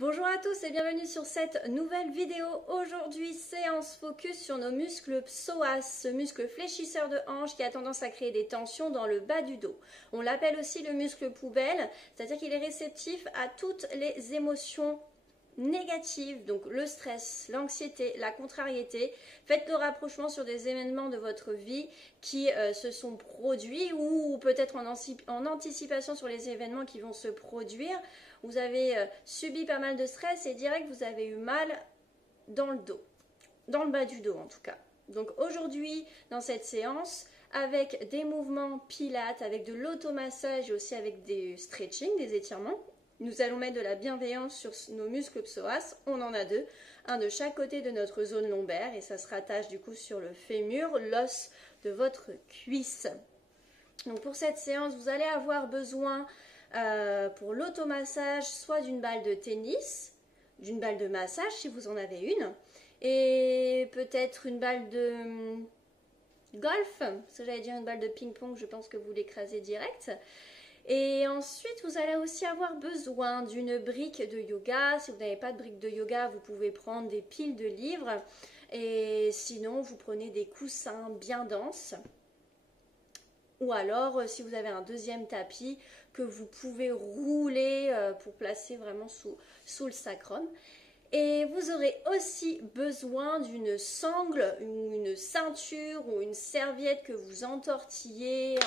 Bonjour à tous et bienvenue sur cette nouvelle vidéo. Aujourd'hui, séance focus sur nos muscles psoas, ce muscle fléchisseur de hanche qui a tendance à créer des tensions dans le bas du dos. On l'appelle aussi le muscle poubelle, c'est-à-dire qu'il est réceptif à toutes les émotions négatives, donc le stress, l'anxiété, la contrariété. Faites le rapprochement sur des événements de votre vie qui se sont produits ou peut-être en anticipation sur les événements qui vont se produire. Vous avez subi pas mal de stress et direct vous avez eu mal dans le dos, dans le bas du dos en tout cas. Donc aujourd'hui dans cette séance, avec des mouvements pilates, avec de l'automassage et aussi avec des stretching, des étirements, nous allons mettre de la bienveillance sur nos muscles psoas. On en a deux, un de chaque côté de notre zone lombaire et ça se rattache du coup sur le fémur, l'os de votre cuisse. Donc pour cette séance, vous allez avoir besoin pour l'automassage soit d'une balle de tennis, d'une balle de massage si vous en avez une, et peut-être une balle de golf, parce que j'allais dire une balle de ping-pong, je pense que vous l'écrasez direct. Et ensuite, vous allez aussi avoir besoin d'une brique de yoga. Si vous n'avez pas de brique de yoga, vous pouvez prendre des piles de livres. Et sinon, vous prenez des coussins bien denses. Ou alors, si vous avez un deuxième tapis que vous pouvez rouler pour placer vraiment sous le sacrum. Et vous aurez aussi besoin d'une sangle, une ceinture ou une serviette que vous entortillez.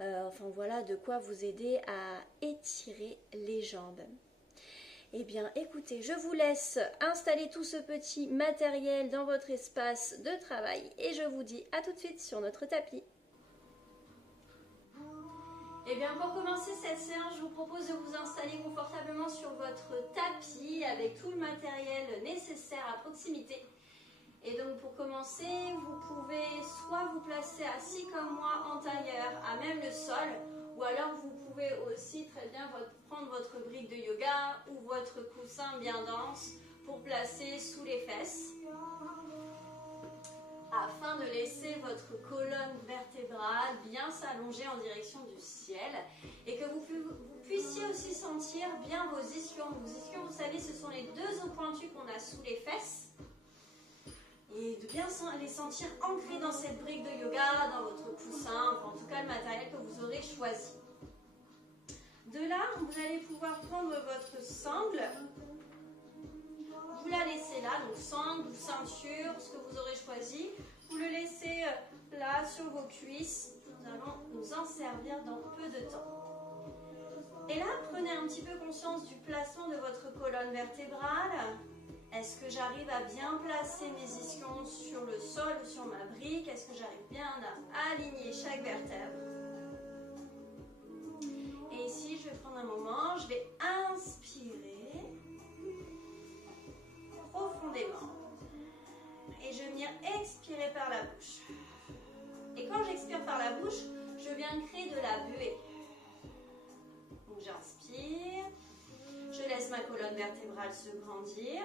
Enfin voilà, de quoi vous aider à étirer les jambes. Eh bien, écoutez, je vous laisse installer tout ce petit matériel dans votre espace de travail et je vous dis à tout de suite sur notre tapis. Eh bien, pour commencer cette séance, je vous propose de vous installer confortablement sur votre tapis avec tout le matériel nécessaire à proximité. Et donc pour commencer, vous pouvez soit vous placer assis comme moi en tailleur à même le sol, ou alors vous pouvez aussi très bien prendre votre brique de yoga ou votre coussin bien dense pour placer sous les fesses, afin de laisser votre colonne vertébrale bien s'allonger en direction du ciel et que vous puissiez aussi sentir bien vos ischions. Vos ischions, vous savez, ce sont les deux os pointus qu'on a sous les fesses. Et de bien les sentir ancrés dans cette brique de yoga, dans votre coussin, enfin, en tout cas le matériel que vous aurez choisi. De là, vous allez pouvoir prendre votre sangle, vous la laissez là, donc sangle ou ceinture, ce que vous aurez choisi, vous le laissez là sur vos cuisses, nous allons nous en servir dans peu de temps. Et là, prenez un petit peu conscience du placement de votre colonne vertébrale. Est-ce que j'arrive à bien placer mes ischions sur le sol ou sur ma brique? Est-ce que j'arrive bien à aligner chaque vertèbre? Et ici, je vais prendre un moment, je vais inspirer profondément. Et je vais venir expirer par la bouche. Et quand j'expire par la bouche, je viens créer de la buée. Donc j'inspire, je laisse ma colonne vertébrale se grandir.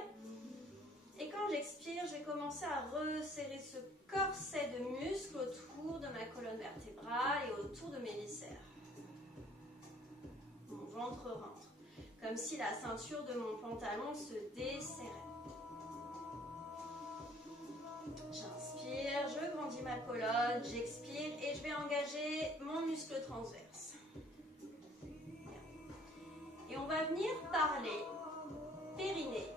Et quand j'expire, je vais commencer à resserrer ce corset de muscles autour de ma colonne vertébrale et autour de mes viscères. Mon ventre rentre, comme si la ceinture de mon pantalon se desserrait. J'inspire, je grandis ma colonne, j'expire et je vais engager mon muscle transverse. Et on va venir parler périnée.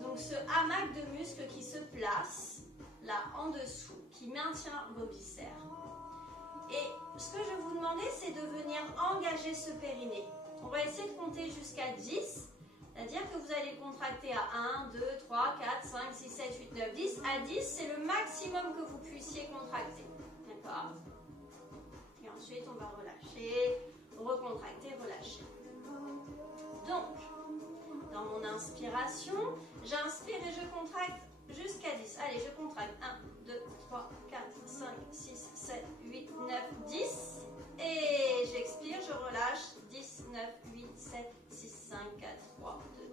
Donc ce hamac de muscles qui se place là en dessous, qui maintient vos viscères. Et ce que je vais vous demander, c'est de venir engager ce périnée. On va essayer de compter jusqu'à 10, c'est-à-dire que vous allez contracter à 1, 2, 3, 4, 5, 6, 7, 8, 9, 10. À 10, c'est le maximum que vous puissiez contracter. D'accord? Et ensuite, on va relâcher, recontracter, relâcher. Donc, dans mon inspiration, j'inspire et je contracte jusqu'à 10. Allez, je contracte 1, 2, 3, 4, 5, 6, 7, 8, 9, 10. Et j'expire, je relâche 10, 9, 8, 7, 6, 5, 4, 3, 2,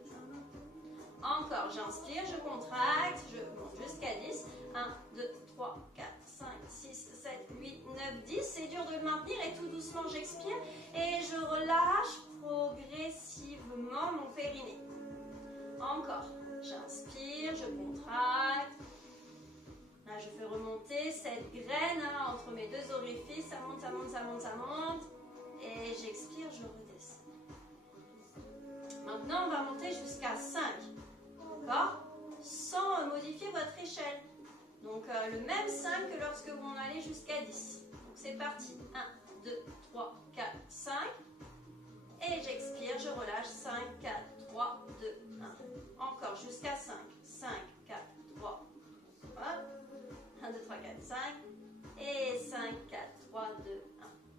1. Encore, j'inspire, je contracte, je monte jusqu'à 10. 1, 2, 3, 4, 5, 6, 7, 8, 9, 10. C'est dur de le maintenir et tout doucement j'expire et je relâche progressivement mon périnée. mes deux orifices, ça monte, ça monte, ça monte, ça monte. Et j'expire, je redescends. Maintenant, on va monter jusqu'à 5. D'accord? Sans modifier votre échelle. Donc, le même 5 que lorsque vous en allez jusqu'à 10. Donc, c'est parti. 1, 2, 3, 4, 5. Et j'expire, je relâche. 5, 4, 3, 2, 1. Encore jusqu'à 5. 5, 4, 3. Hop. 1, 2, 3, 4, 5. Et 5, 4, 3, 2,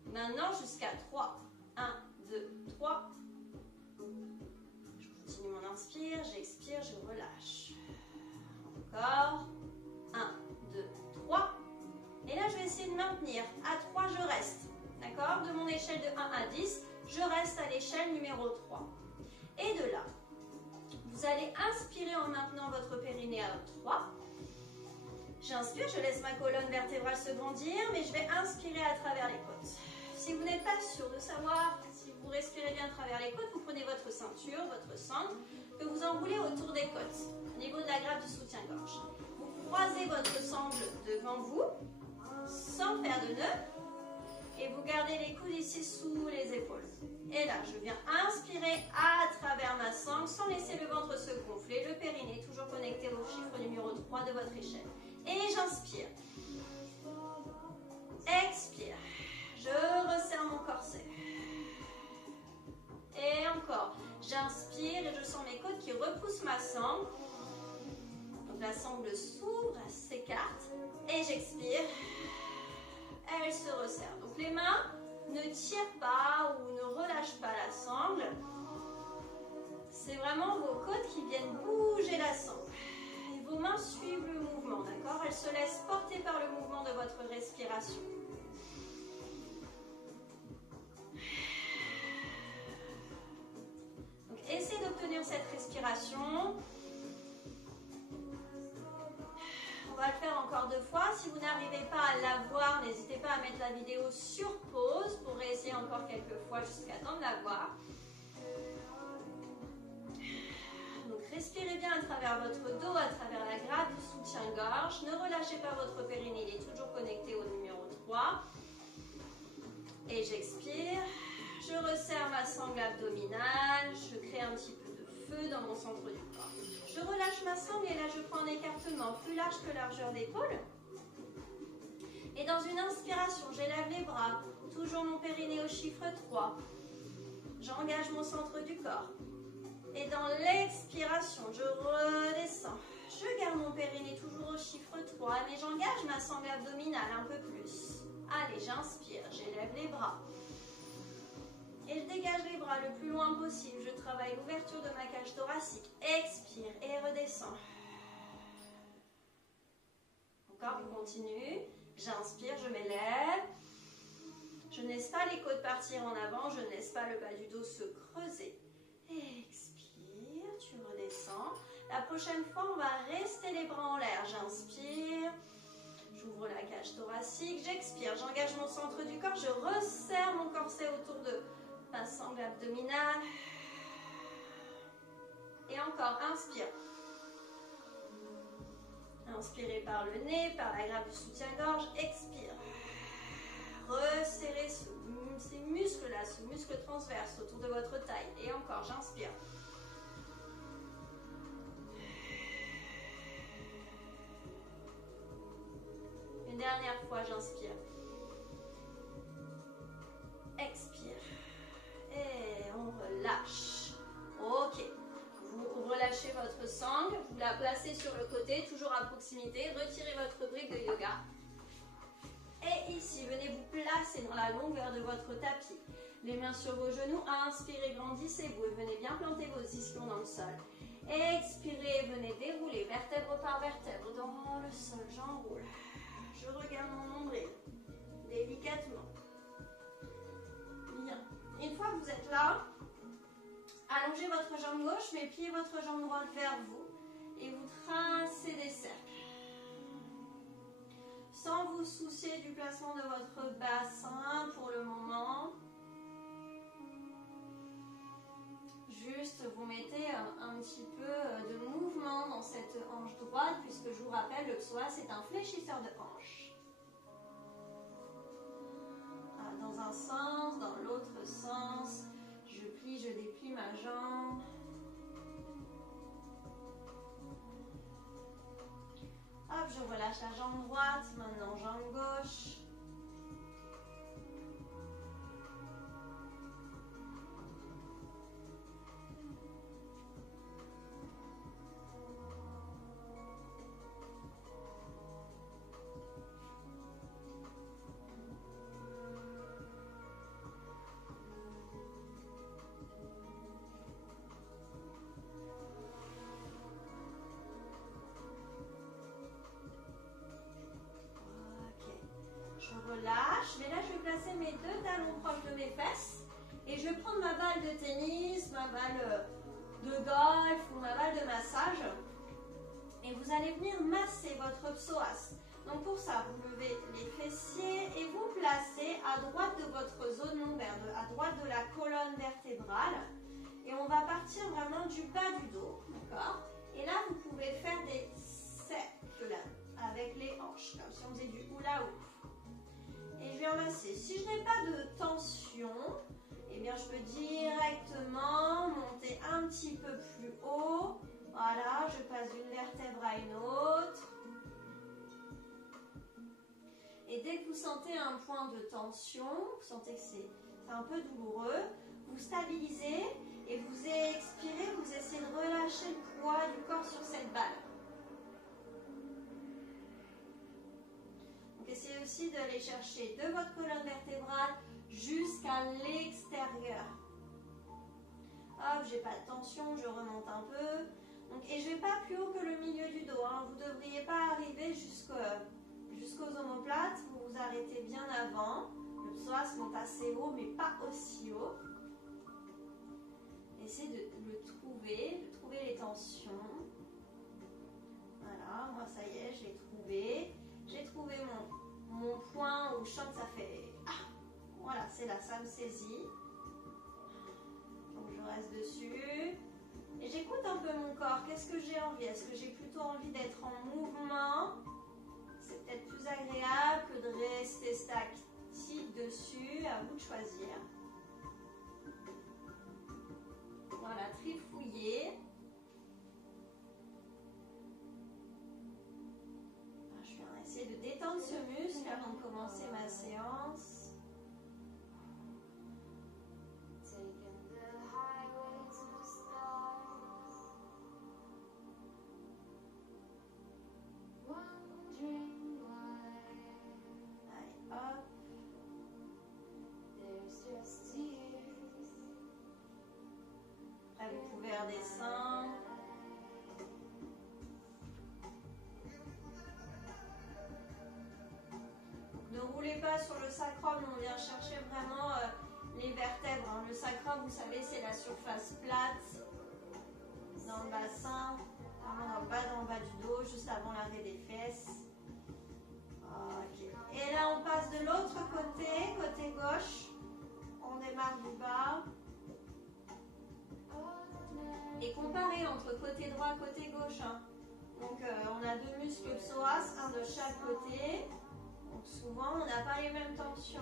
1. Maintenant, jusqu'à 3. 1, 2, 3. Je continue mon inspire, j'expire, je relâche. Encore. 1, 2, 3. Et là, je vais essayer de maintenir. À 3, je reste. D'accord? De mon échelle de 1 à 10, je reste à l'échelle numéro 3. Et de là, vous allez inspirer en maintenant votre périnée à 3. J'inspire, je laisse ma colonne vertébrale se grandir, mais je vais inspirer à travers les côtes. Si vous n'êtes pas sûr de savoir si vous respirez bien à travers les côtes, vous prenez votre ceinture, votre sangle, que vous enroulez autour des côtes, au niveau de la grappe du soutien-gorge. Vous croisez votre sangle devant vous, sans faire de nœud, et vous gardez les coudes ici sous les épaules. Et là, je viens inspirer à travers ma sangle, sans laisser le ventre se gonfler, le périnée toujours connecté au chiffre numéro 3 de votre échelle. Et j'inspire. Expire. Je resserre mon corset. Et encore. J'inspire et je sens mes côtes qui repoussent ma sangle. Donc la sangle s'ouvre, elle s'écarte. Et j'expire. Elle se resserre. Donc les mains ne tirent pas ou ne relâchent pas la sangle. C'est vraiment vos côtes qui viennent bouger la sangle. Et vos mains suivent le mouvement, d'accord? Elles se laissent porter par le mouvement de votre respiration. Donc essayez d'obtenir cette respiration. On va le faire encore 2 fois. Si vous n'arrivez pas à la voir, n'hésitez pas à mettre la vidéo sur pause pour réessayer encore quelques fois jusqu'à temps de la voir. Donc respirez bien à travers votre dos, à travers la grappe du soutien-gorge. Ne relâchez pas votre périnée, il est toujours connecté au numéro 3. Et j'expire. Je resserre ma sangle abdominale. Je crée un petit peu de feu dans mon centre du corps. Je relâche ma sangle et là je prends un écartement plus large que largeur d'épaule. Et dans une inspiration, j'élève les bras, toujours mon périnée au chiffre 3. J'engage mon centre du corps. Et dans l'expiration, je redescends. Je garde mon périnée toujours au chiffre 3, mais j'engage ma sangle abdominale un peu plus. Allez, j'inspire, j'élève les bras. Et je dégage les bras le plus loin possible. Je travaille l'ouverture de ma cage thoracique. Expire et redescends. Encore, on continue. J'inspire, je m'élève. Je ne laisse pas les côtes partir en avant. Je ne laisse pas le bas du dos se creuser. Expire, tu redescends. La prochaine fois, on va rester les bras en l'air. J'inspire. J'ouvre la cage thoracique. J'expire. J'engage mon centre du corps. Je resserre mon corset autour de ma sangle abdominale. Et encore, inspire. Inspirez par le nez, par la grappe du soutien-gorge. Expire. Resserrez ces muscles-là, ce muscle transverse autour de votre taille. Et encore, j'inspire. Une dernière fois, j'inspire. Expire. Et on relâche. Ok. Vous relâchez votre sangle, vous la placez sur le côté, toujours à proximité. Retirez votre brique de yoga. Et ici, venez vous placer dans la longueur de votre tapis. Les mains sur vos genoux. Inspirez, grandissez-vous et venez bien planter vos ischions dans le sol. Expirez, venez dérouler vertèbre par vertèbre dans le sol. J'enroule. Je regarde mon nombril délicatement. Bien. Une fois que vous êtes là, allongez votre jambe gauche, mais pliez votre jambe droite vers vous et vous tracez des cercles. Sans vous soucier du placement de votre bassin pour le moment. Juste, vous mettez un petit peu de mouvement dans cette hanche droite, puisque je vous rappelle, le psoas c'est un fléchisseur de hanche. dans un sens, dans l'autre sens. Je plie, je déplie ma jambe. Hop, je relâche la jambe droite, maintenant jambe gauche. Je relâche, mais là je vais placer mes deux talons proches de mes fesses et je vais prendre ma balle de tennis, ma balle de golf ou ma balle de massage et vous allez venir masser votre psoas. Donc pour ça, vous levez les fessiers et vous placez à droite de votre zone lombaire, à droite de la colonne vertébrale et on va partir vraiment du bas du dos, d'accord? Et là vous pouvez faire des cercles avec les hanches, comme si on faisait du hula hoop. Et je viens masser. Si je n'ai pas de tension, eh bien je peux directement monter un petit peu plus haut. Voilà, je passe d'une vertèbre à une autre. Et dès que vous sentez un point de tension, vous sentez que c'est un peu douloureux, vous stabilisez et vous expirez, vous essayez de relâcher le poids du corps sur cette balle. Essayez aussi d'aller chercher de votre colonne vertébrale jusqu'à l'extérieur. Hop, j'ai pas de tension, je remonte un peu. Donc, et je vais pas plus haut que le milieu du dos. Hein. Vous ne devriez pas arriver jusqu'aux omoplates. Vous vous arrêtez bien avant. Le psoas monte assez haut, mais pas aussi haut. Essayez de le trouver, de trouver les tensions. Voilà, moi ça y est, je l'ai trouvé. J'ai trouvé mon point où je sens que ça fait... Ah, voilà, c'est là, ça me saisit. Donc je reste dessus. Et j'écoute un peu mon corps. Qu'est-ce que j'ai envie? Est-ce que j'ai plutôt envie d'être en mouvement? C'est peut-être plus agréable que de rester statique dessus. À vous de choisir. Voilà, trifouiller. Essayer de détendre ce muscle avant de commencer ma séance. Allez, hop. Après, vous pouvez redescendre. Ne roulez pas sur le sacrum, on vient chercher vraiment les vertèbres. Hein. Le sacrum, vous savez, c'est la surface plate dans le bassin, vraiment dans le bas du dos, juste avant l'arrêt des fesses. Okay. Et là, on passe de l'autre côté, côté gauche. On démarre du bas. Et comparez entre côté droit et côté gauche. Hein. Donc, on a deux muscles psoas, un de chaque côté. Donc souvent, on n'a pas les mêmes tensions.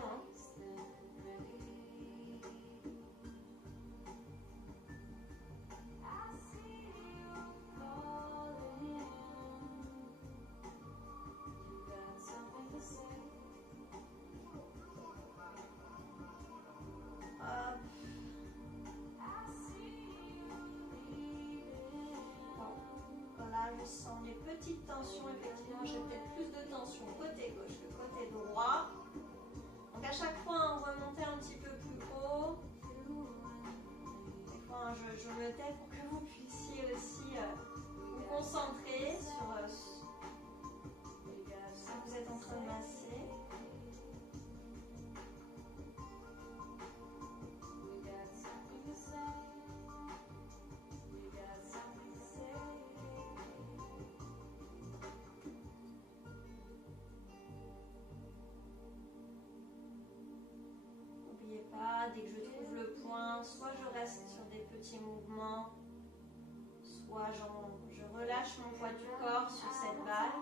Hop. Bon, là, je sens les petites tensions. Effectivement, j'ai peut-être plus de tension côté gauche que côté droit. Donc à chaque fois, on remontait un petit peu plus haut. Des fois, je me tais pour que vous puissiez aussi vous concentrer sur ce que vous êtes en train de masser. Dès que je trouve le point, soit je reste sur des petits mouvements, soit je relâche mon poids du corps sur cette balle.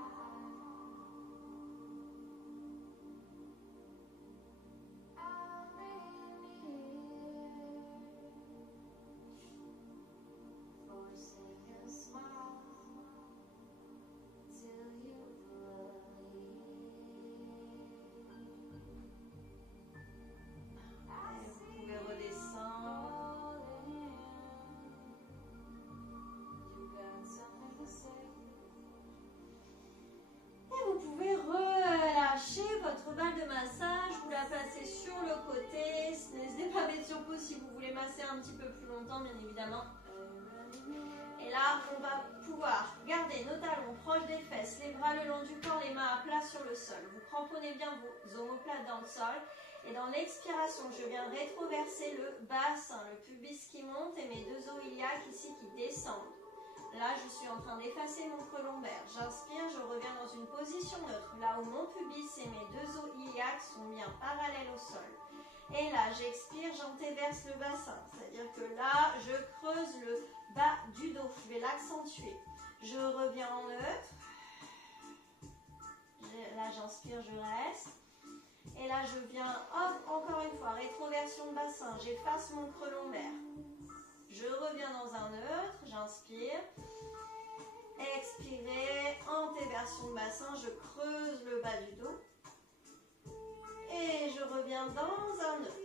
rester un petit peu plus longtemps, bien évidemment. Et là, on va pouvoir garder nos talons proches des fesses, les bras le long du corps, les mains à plat sur le sol. Vous cramponnez bien vos omoplates dans le sol. Et dans l'expiration, je viens rétroverser le bassin, le pubis qui monte et mes deux os iliaques ici qui descendent. Là, je suis en train d'effacer mon creux lombaire. J'inspire, je reviens dans une position neutre, là où mon pubis et mes deux os iliaques sont bien parallèles au sol. Et là, j'expire, j'antéverse le bassin. C'est-à-dire que là, je creuse le bas du dos. Je vais l'accentuer. Je reviens en neutre. Là, j'inspire, je reste. Et là, je viens, hop, encore une fois, rétroversion de bassin. J'efface mon creux lombaire. Je reviens dans un neutre. J'inspire. Expirez, antéversion de bassin. Je creuse le bas du dos. Et je reviens dans un neutre.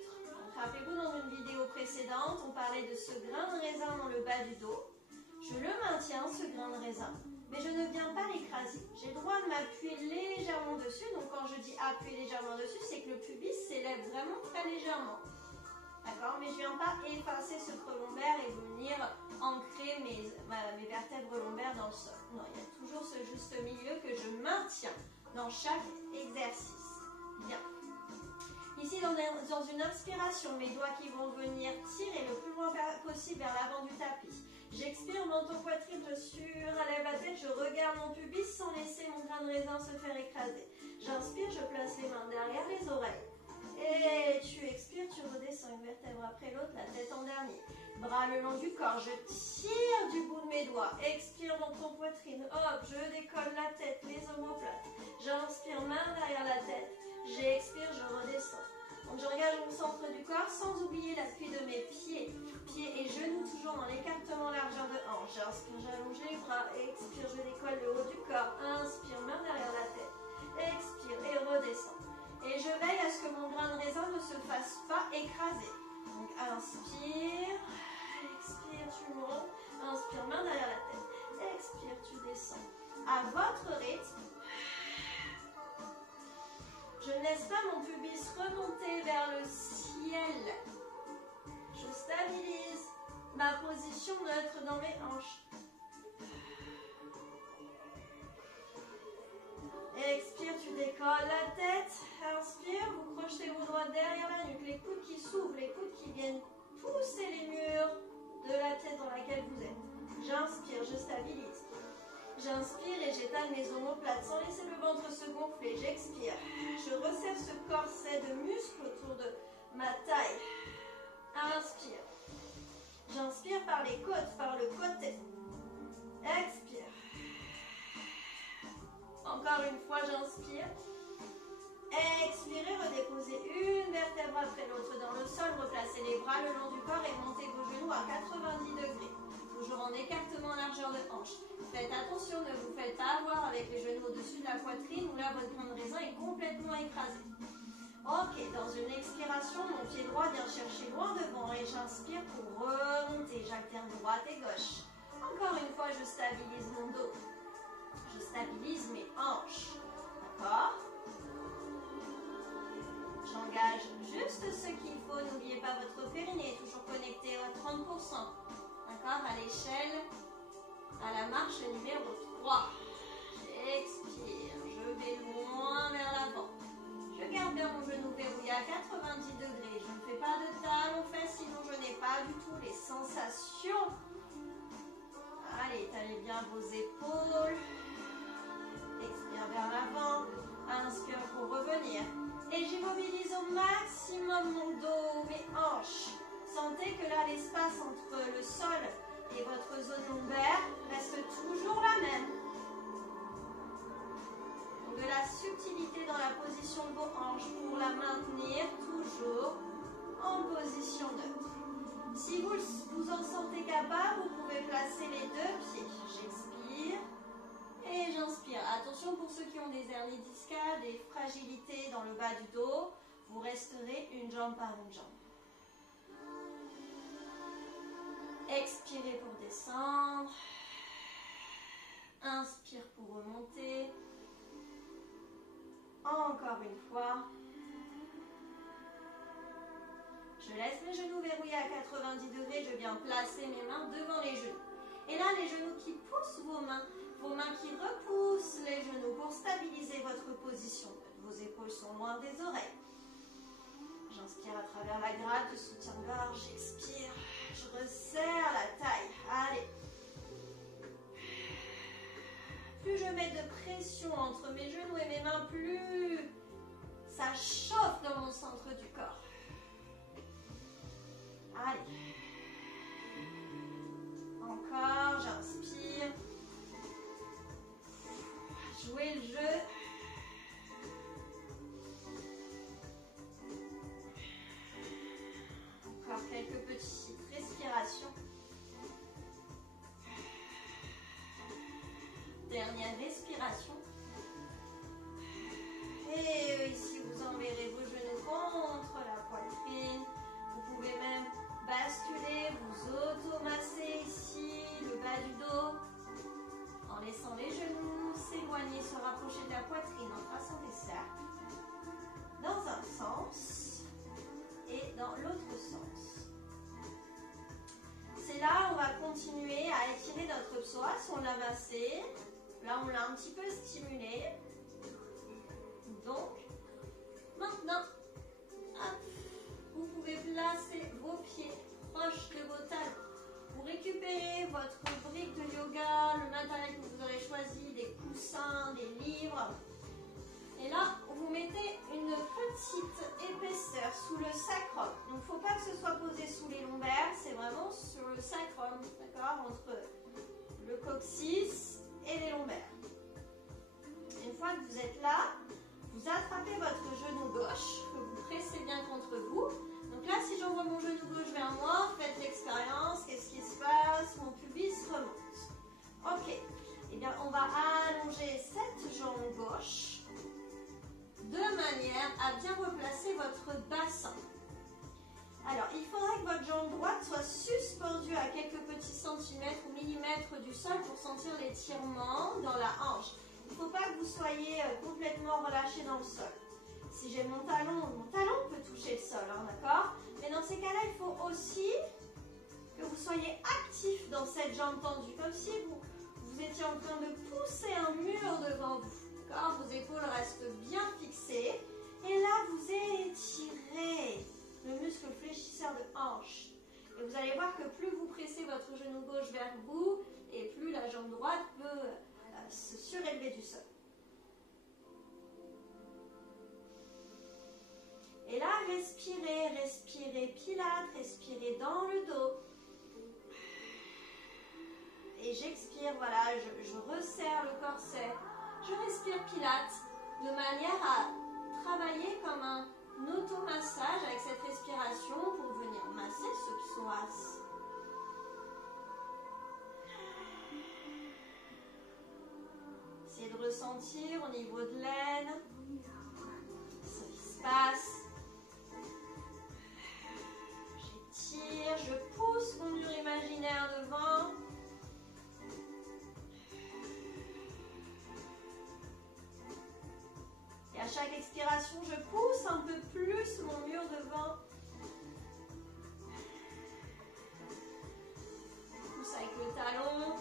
Rappelez-vous, dans une vidéo précédente, on parlait de ce grain de raisin dans le bas du dos. Je le maintiens, ce grain de raisin, mais je ne viens pas l'écraser. J'ai le droit de m'appuyer légèrement dessus. Donc quand je dis appuyer légèrement dessus, c'est que le pubis s'élève vraiment très légèrement. D'accord? Mais je ne viens pas effacer ce creux lombaire et venir ancrer mes vertèbres lombaires dans le sol. Non, il y a toujours ce juste milieu que je maintiens dans chaque exercice. Bien. Ici, dans une inspiration, mes doigts qui vont venir tirer le plus loin possible vers l'avant du tapis. J'expire, menton, poitrine, je surélève la tête, je regarde mon pubis sans laisser mon grain de raisin se faire écraser. J'inspire, je place les mains derrière les oreilles. Et tu expires, tu redescends une vertèbre après l'autre, la tête en dernier. Bras le long du corps, je tire du bout de mes doigts. Expire, menton, poitrine, hop, je décolle la tête, les omoplates. J'inspire, main derrière la tête. J'expire, je redescends. Donc je regarde mon centre du corps sans oublier l'appui de mes pieds. Pieds et genoux toujours dans l'écartement largeur de hanche. J'inspire, j'allonge les bras. Expire, je décolle le haut du corps. Inspire, main derrière la tête. Expire et redescends. Et je veille à ce que mon grain de raisin ne se fasse pas écraser. Donc inspire. Expire, tu montes. Inspire, main derrière la tête. Expire, tu descends. À votre rythme. Je ne laisse pas mon pubis remonter vers le ciel. Je stabilise ma position neutre dans mes hanches. Expire, tu décolles la tête. Inspire, vous crochetez vos doigts derrière la nuque. Les coudes qui s'ouvrent, les coudes qui viennent pousser les murs de la tête dans laquelle vous êtes. J'inspire, je stabilise. J'inspire et j'étale mes omoplates sans laisser le ventre se gonfler. J'expire. Je resserre ce corset de muscles autour de ma taille. Inspire. J'inspire par les côtes, par le côté. Expire. Encore une fois, j'inspire. Expirez, redéposez une vertèbre après l'autre dans le sol. Replacez les bras le long du corps et montez vos genoux à 90 degrés. Toujours en écartement largeur de hanche. Faites attention, ne vous faites pas avoir avec les genoux au-dessus de la poitrine où là votre grain de raisin est complètement écrasé. Ok, dans une expiration, mon pied droit vient chercher loin devant et j'inspire pour remonter. J'alterne droite et gauche. Encore une fois, je stabilise mon dos. Je stabilise mes hanches. D'accord? J'engage juste ce qu'il faut. N'oubliez pas votre périnée, toujours connecté à 30%. D'accord? À l'échelle, à la marche numéro 3. J'expire. Je vais loin vers l'avant. Je garde bien mon genou verrouillé à 90 degrés. Je ne fais pas de talons fesses, sinon je n'ai pas du tout les sensations. Allez, étalez bien vos épaules. Expire vers l'avant. Inspire pour revenir. Et j'immobilise au maximum mon dos, mes hanches. Sentez que là, l'espace entre le sol et votre zone lombaire reste toujours la même. Donc de la subtilité dans la position de vos hanches pour la maintenir toujours en position neutre. Si vous vous en sentez capable, vous pouvez placer les deux pieds. J'expire. Et j'inspire. Attention pour ceux qui ont des hernies discales, des fragilités dans le bas du dos, vous resterez une jambe par une jambe. Expirez pour descendre. Inspire pour remonter. Encore une fois. Je laisse mes genoux verrouillés à 90 viens placer mes mains devant les genoux. Et là, les genoux qui poussent vos mains qui repoussent les genoux pour stabiliser votre position. Vos épaules sont loin des oreilles. J'inspire à travers la gratte du soutien-gorge, j'expire, je resserre la taille. Allez. Plus je mets de pression entre mes genoux et mes mains, plus ça chauffe dans mon centre du corps. Allez. Encore, j'inspire. Jouez le jeu. Encore quelques petites respirations. Dernière respiration. Et ici, vous enverrez vos genoux contre la poitrine. Vous pouvez même basculer, vous automasser ici, le bas du dos, en laissant les genoux s'éloigner, se rapprocher de la poitrine en traçant des cercles, dans un sens et dans l'autre sens. C'est là où on va continuer à étirer notre psoas, on l'a massé, là on l'a un petit peu stimulé. Donc, maintenant, hop, vous pouvez placer vos pieds proches de vos talons. Vous récupérez votre brique de yoga, le matériel que vous aurez choisi, des coussins, des livres. Et là, vous mettez une petite épaisseur sous le sacrum. Donc, il ne faut pas que ce soit posé sous les lombaires, c'est vraiment sur le sacrum, d'accord, entre le coccyx et les lombaires. Une fois que vous êtes là, vous attrapez votre genou gauche, que vous pressez bien contre vous. Donc là, si j'envoie mon genou gauche vers moi, faites l'expérience, qu'est-ce qui se passe? Mon pubis remonte. Ok, eh bien on va allonger cette jambe gauche de manière à bien replacer votre bassin. Alors, il faudra que votre jambe droite soit suspendue à quelques petits centimètres ou millimètres du sol pour sentir l'étirement dans la hanche. Il ne faut pas que vous soyez complètement relâché dans le sol. Si j'ai mon talon peut toucher le sol, hein, d'accord? Mais dans ces cas-là, il faut aussi que vous soyez actif dans cette jambe tendue, comme si vous étiez en train de pousser un mur devant vous. D'accord? Vos épaules restent bien fixées. Et là, vous étirez le muscle fléchisseur de hanche. Et vous allez voir que plus vous pressez votre genou gauche vers vous, et plus la jambe droite peut se surélever du sol. Et là, respirez, respirez pilates, respirez dans le dos. Et j'expire, voilà, je resserre le corset. Je respire pilates de manière à travailler comme un automassage avec cette respiration pour venir masser ce psoas. Essayez de ressentir au niveau de l'aine ce qui se passe. J'étire, je pousse mon mur imaginaire devant. Et à chaque expiration, je pousse un peu plus mon mur devant. Je pousse avec le talon.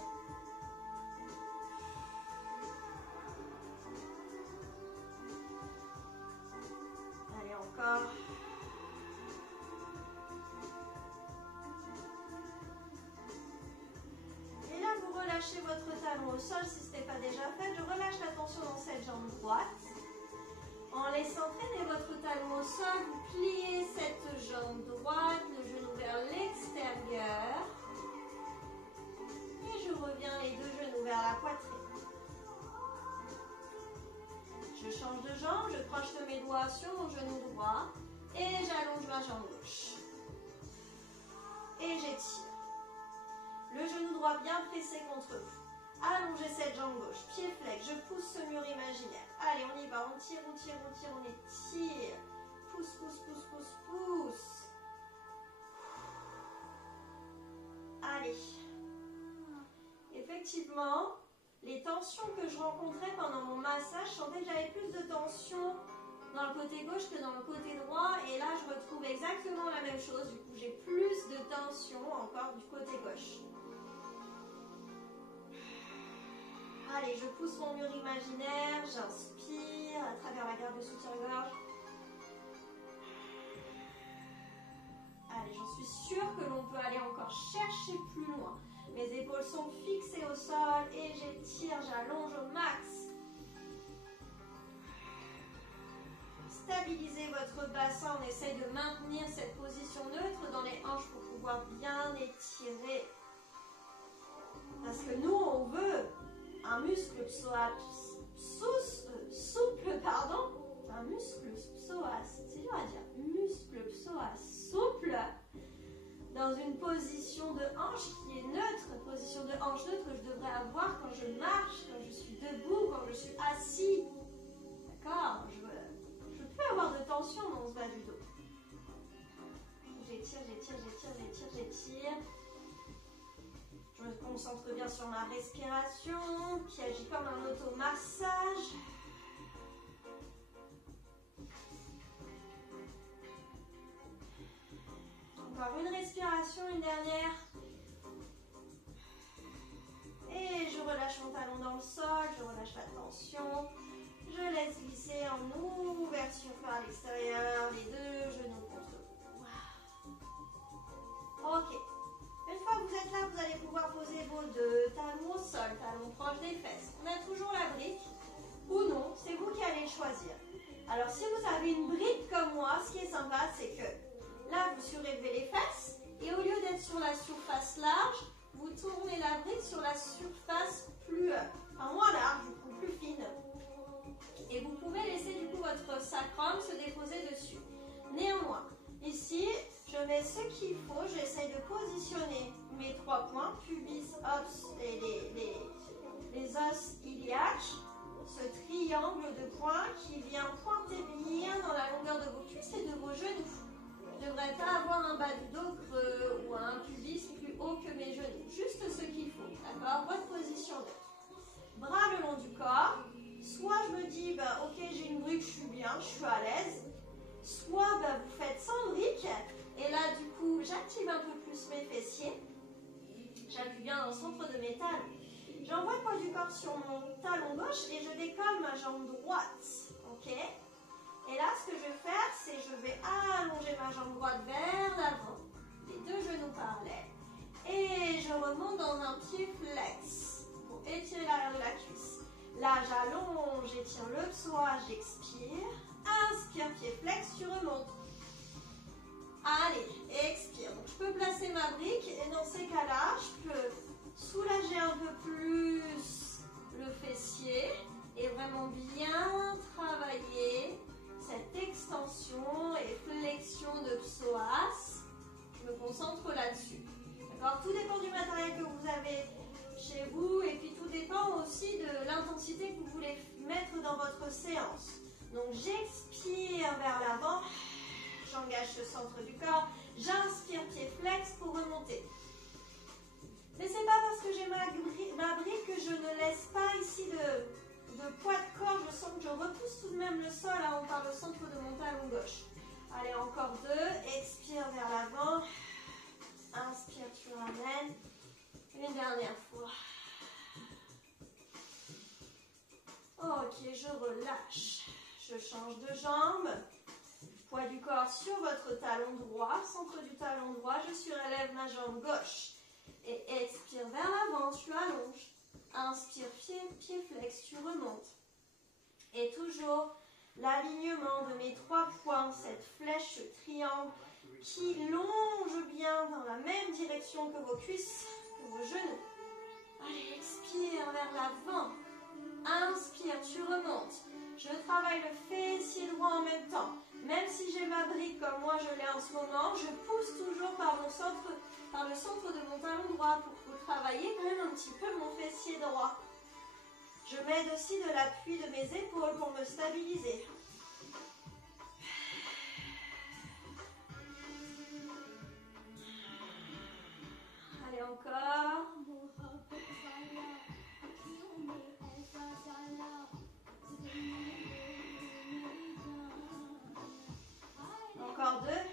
Allez, encore. Et là, vous relâchez votre talon au sol si ce n'est pas déjà fait. Je relâche la tension dans cette jambe droite. En laissant traîner votre talon au sol, vous pliez cette jambe droite, le genou vers l'extérieur. Et je reviens les deux genoux vers la poitrine. Je change de jambe, je croche mes doigts sur mon genou droit et j'allonge ma jambe gauche. Et j'étire. Le genou droit bien pressé contre vous. Allongez cette jambe gauche, pied flex, je pousse ce mur imaginaire. Allez, on y va, on tire, on tire, on tire, on étire. Pousse, pousse, pousse, pousse, pousse. Allez. Effectivement, les tensions que je rencontrais pendant mon massage, je sentais que j'avais plus de tension dans le côté gauche que dans le côté droit. Et là, je retrouve exactement la même chose. Du coup, j'ai plus de tension encore du côté gauche. Allez, je pousse mon mur imaginaire, j'inspire à travers la garde de soutien-gorge. Allez, j'en suis sûre que l'on peut aller encore chercher plus loin. Mes épaules sont fixées au sol et j'étire, j'allonge au max. Stabilisez votre bassin, on essaye de maintenir cette position neutre dans les hanches pour pouvoir bien étirer. Parce que nous, on veut un muscle psoas souple, pardon, un muscle psoas, c'est dur à dire, muscle psoas souple, dans une position de hanche qui est neutre, position de hanche neutre que je devrais avoir quand je marche, quand je suis debout, quand je suis assis. D'accord? Je peux avoir de tension dans ce bas du dos. J'étire, j'étire, j'étire, j'étire, j'étire. Je me concentre bien sur ma respiration qui agit comme un automassage. Encore une respiration, une dernière. Et je relâche mon talon dans le sol, je relâche la tension. Je laisse glisser en ouverture par l'extérieur, les deux genoux contre vous. Ok. Une fois que vous êtes là, vous allez pouvoir poser vos deux talons au sol, talons proches des fesses. On a toujours la brique ou non, c'est vous qui allez choisir. Alors si vous avez une brique comme moi, ce qui est sympa, c'est que là, vous surélevez les fesses et au lieu d'être sur la surface large, vous tournez la brique sur la surface moins large, du coup plus fine. Et vous pouvez laisser du coup votre sacrum se déposer dessus. Néanmoins, ici, je mets ce qu'il faut, j'essaie de positionner mes trois points, pubis, os et les os iliaques, ce triangle de points qui vient pointer bien dans la longueur de vos cuisses et de vos genoux. Je ne devrais pas avoir un bas du dos creux ou un pubis plus haut que mes genoux, juste ce qu'il faut, d'accord? Votre position neutre. Bras le long du corps, soit je me dis, ok j'ai une brique, je suis bien, je suis à l'aise, soit vous faites sans brique, et là du coup j'active un peu plus mes fessiers, j'appuie bien dans le centre de mes talons, j'envoie le poids du corps sur mon talon gauche et je décolle ma jambe droite, ok? Et là ce que je vais faire, c'est je vais allonger ma jambe droite vers l'avant, les deux genoux parallèles, et je remonte dans un pied flex pour étirer l'arrière de la cuisse. Là j'allonge, j'étire le psoas, j'expire, inspire, pied flex, tu remontes. Allez, expire. Donc, je peux placer ma brique et dans ces cas-là, je peux soulager un peu plus le fessier et vraiment bien travailler cette extension et flexion de psoas. Je me concentre là-dessus. D'accord? Tout dépend du matériel que vous avez chez vous et puis tout dépend aussi de l'intensité que vous voulez mettre dans votre séance. Donc, j'expire vers l'avant. J'engage le centre du corps, j'inspire pied flex pour remonter. Mais c'est pas parce que j'ai ma brique que je ne laisse pas ici de poids de corps. Je sens que je repousse tout de même le sol par le centre de mon talon gauche. Allez, encore deux. Expire vers l'avant. Inspire, tu ramènes. Une dernière fois. Ok, je relâche. Je change de jambe. Poids du corps sur votre talon droit, centre du talon droit, je surélève ma jambe gauche. Et expire vers l'avant, tu allonges. Inspire, pied flex, tu remontes. Et toujours l'alignement de mes trois points, cette flèche, ce triangle qui longe bien dans la même direction que vos cuisses, que vos genoux. Allez, expire vers l'avant. Inspire, tu remontes. Je travaille le fessier droit en même temps. Même si j'ai ma brique comme moi je l'ai en ce moment, je pousse toujours par le centre de mon talon droit pour travailler quand même un petit peu mon fessier droit. Je m'aide aussi de l'appui de mes épaules pour me stabiliser. Allez, encore. Encore deux.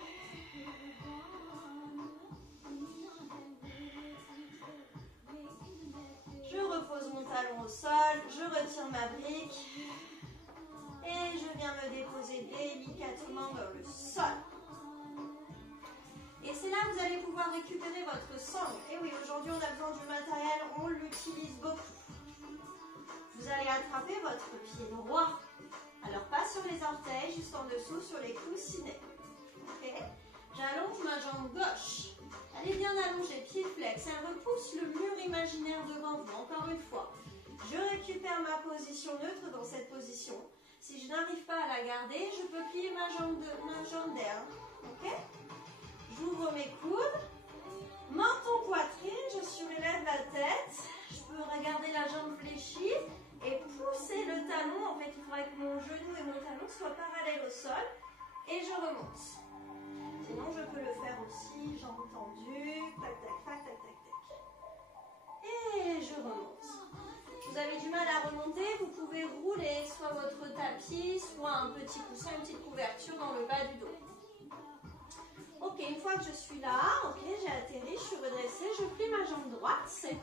talon au sol, je retire ma brique et je viens me déposer délicatement dans le sol. Et c'est là que vous allez pouvoir récupérer votre sangle. Et oui, aujourd'hui on a besoin du matériel, on l'utilise beaucoup. Vous allez attraper votre pied droit. Alors pas sur les orteils, juste en dessous sur les coussinets. Ok. J'allonge ma jambe gauche. Elle est bien allongée, pied flex. Elle repousse le mur imaginaire devant vous. Encore une fois. Je récupère ma position neutre dans cette position. Si je n'arrive pas à la garder, je peux plier ma jambe derrière. Ok. J'ouvre mes coudes. Menton poitrine, je surélève la tête. Je peux regarder la jambe fléchie et pousser le talon. En fait, il faudrait que mon genou et mon talon soient parallèles au sol. Et je remonte. Sinon, je peux le faire aussi, jambes tendues, tac, tac, tac, tac, tac, tac. Et je remonte. Vous avez du mal à remonter, vous pouvez rouler soit votre tapis, soit un petit coussin, une petite couverture dans le bas du dos. Ok, une fois que je suis là, ok, j'ai atterri, je suis redressée, je plie ma jambe droite, celle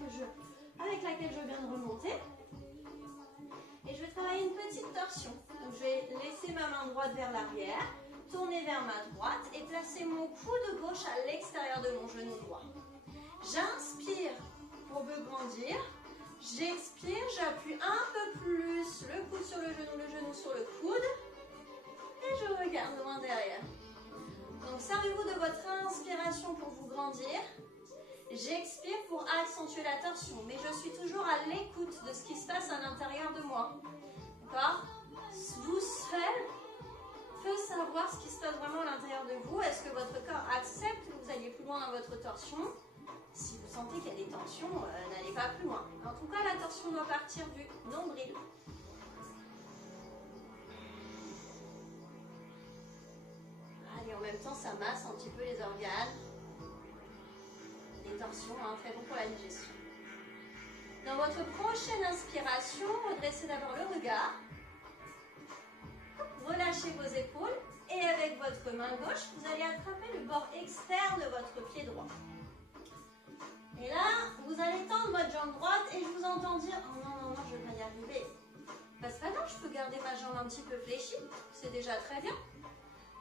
avec laquelle je viens de remonter. Et je vais travailler une petite torsion. Donc, je vais laisser ma main droite vers l'arrière, tourner vers ma droite et placer mon coude gauche à l'extérieur de mon genou droit. J'inspire pour me grandir. J'expire, j'appuie un peu plus le coude sur le genou sur le coude. Et je regarde loin derrière. Donc, servez-vous de votre inspiration pour vous grandir. J'expire pour accentuer la torsion, mais je suis toujours à l'écoute de ce qui se passe à l'intérieur de moi. D'accord? Vous seul peut savoir ce qui se passe vraiment à l'intérieur de vous. Est-ce que votre corps accepte que vous alliez plus loin dans votre torsion? Si vous sentez qu'il y a des tensions, n'allez pas plus loin. En tout cas, la torsion doit partir du nombril. Allez, en même temps, ça masse un petit peu les organes. Les torsions, hein, très bon pour la digestion. Dans votre prochaine inspiration, redressez d'abord le regard. Relâchez vos épaules et avec votre main gauche, vous allez attraper le bord externe de votre pied droit. Et là, vous allez tendre votre jambe droite et je vous entends dire « Oh non, non, non, je ne vais pas y arriver. » Bah, c'est pas grave, je peux garder ma jambe un petit peu fléchie, c'est déjà très bien.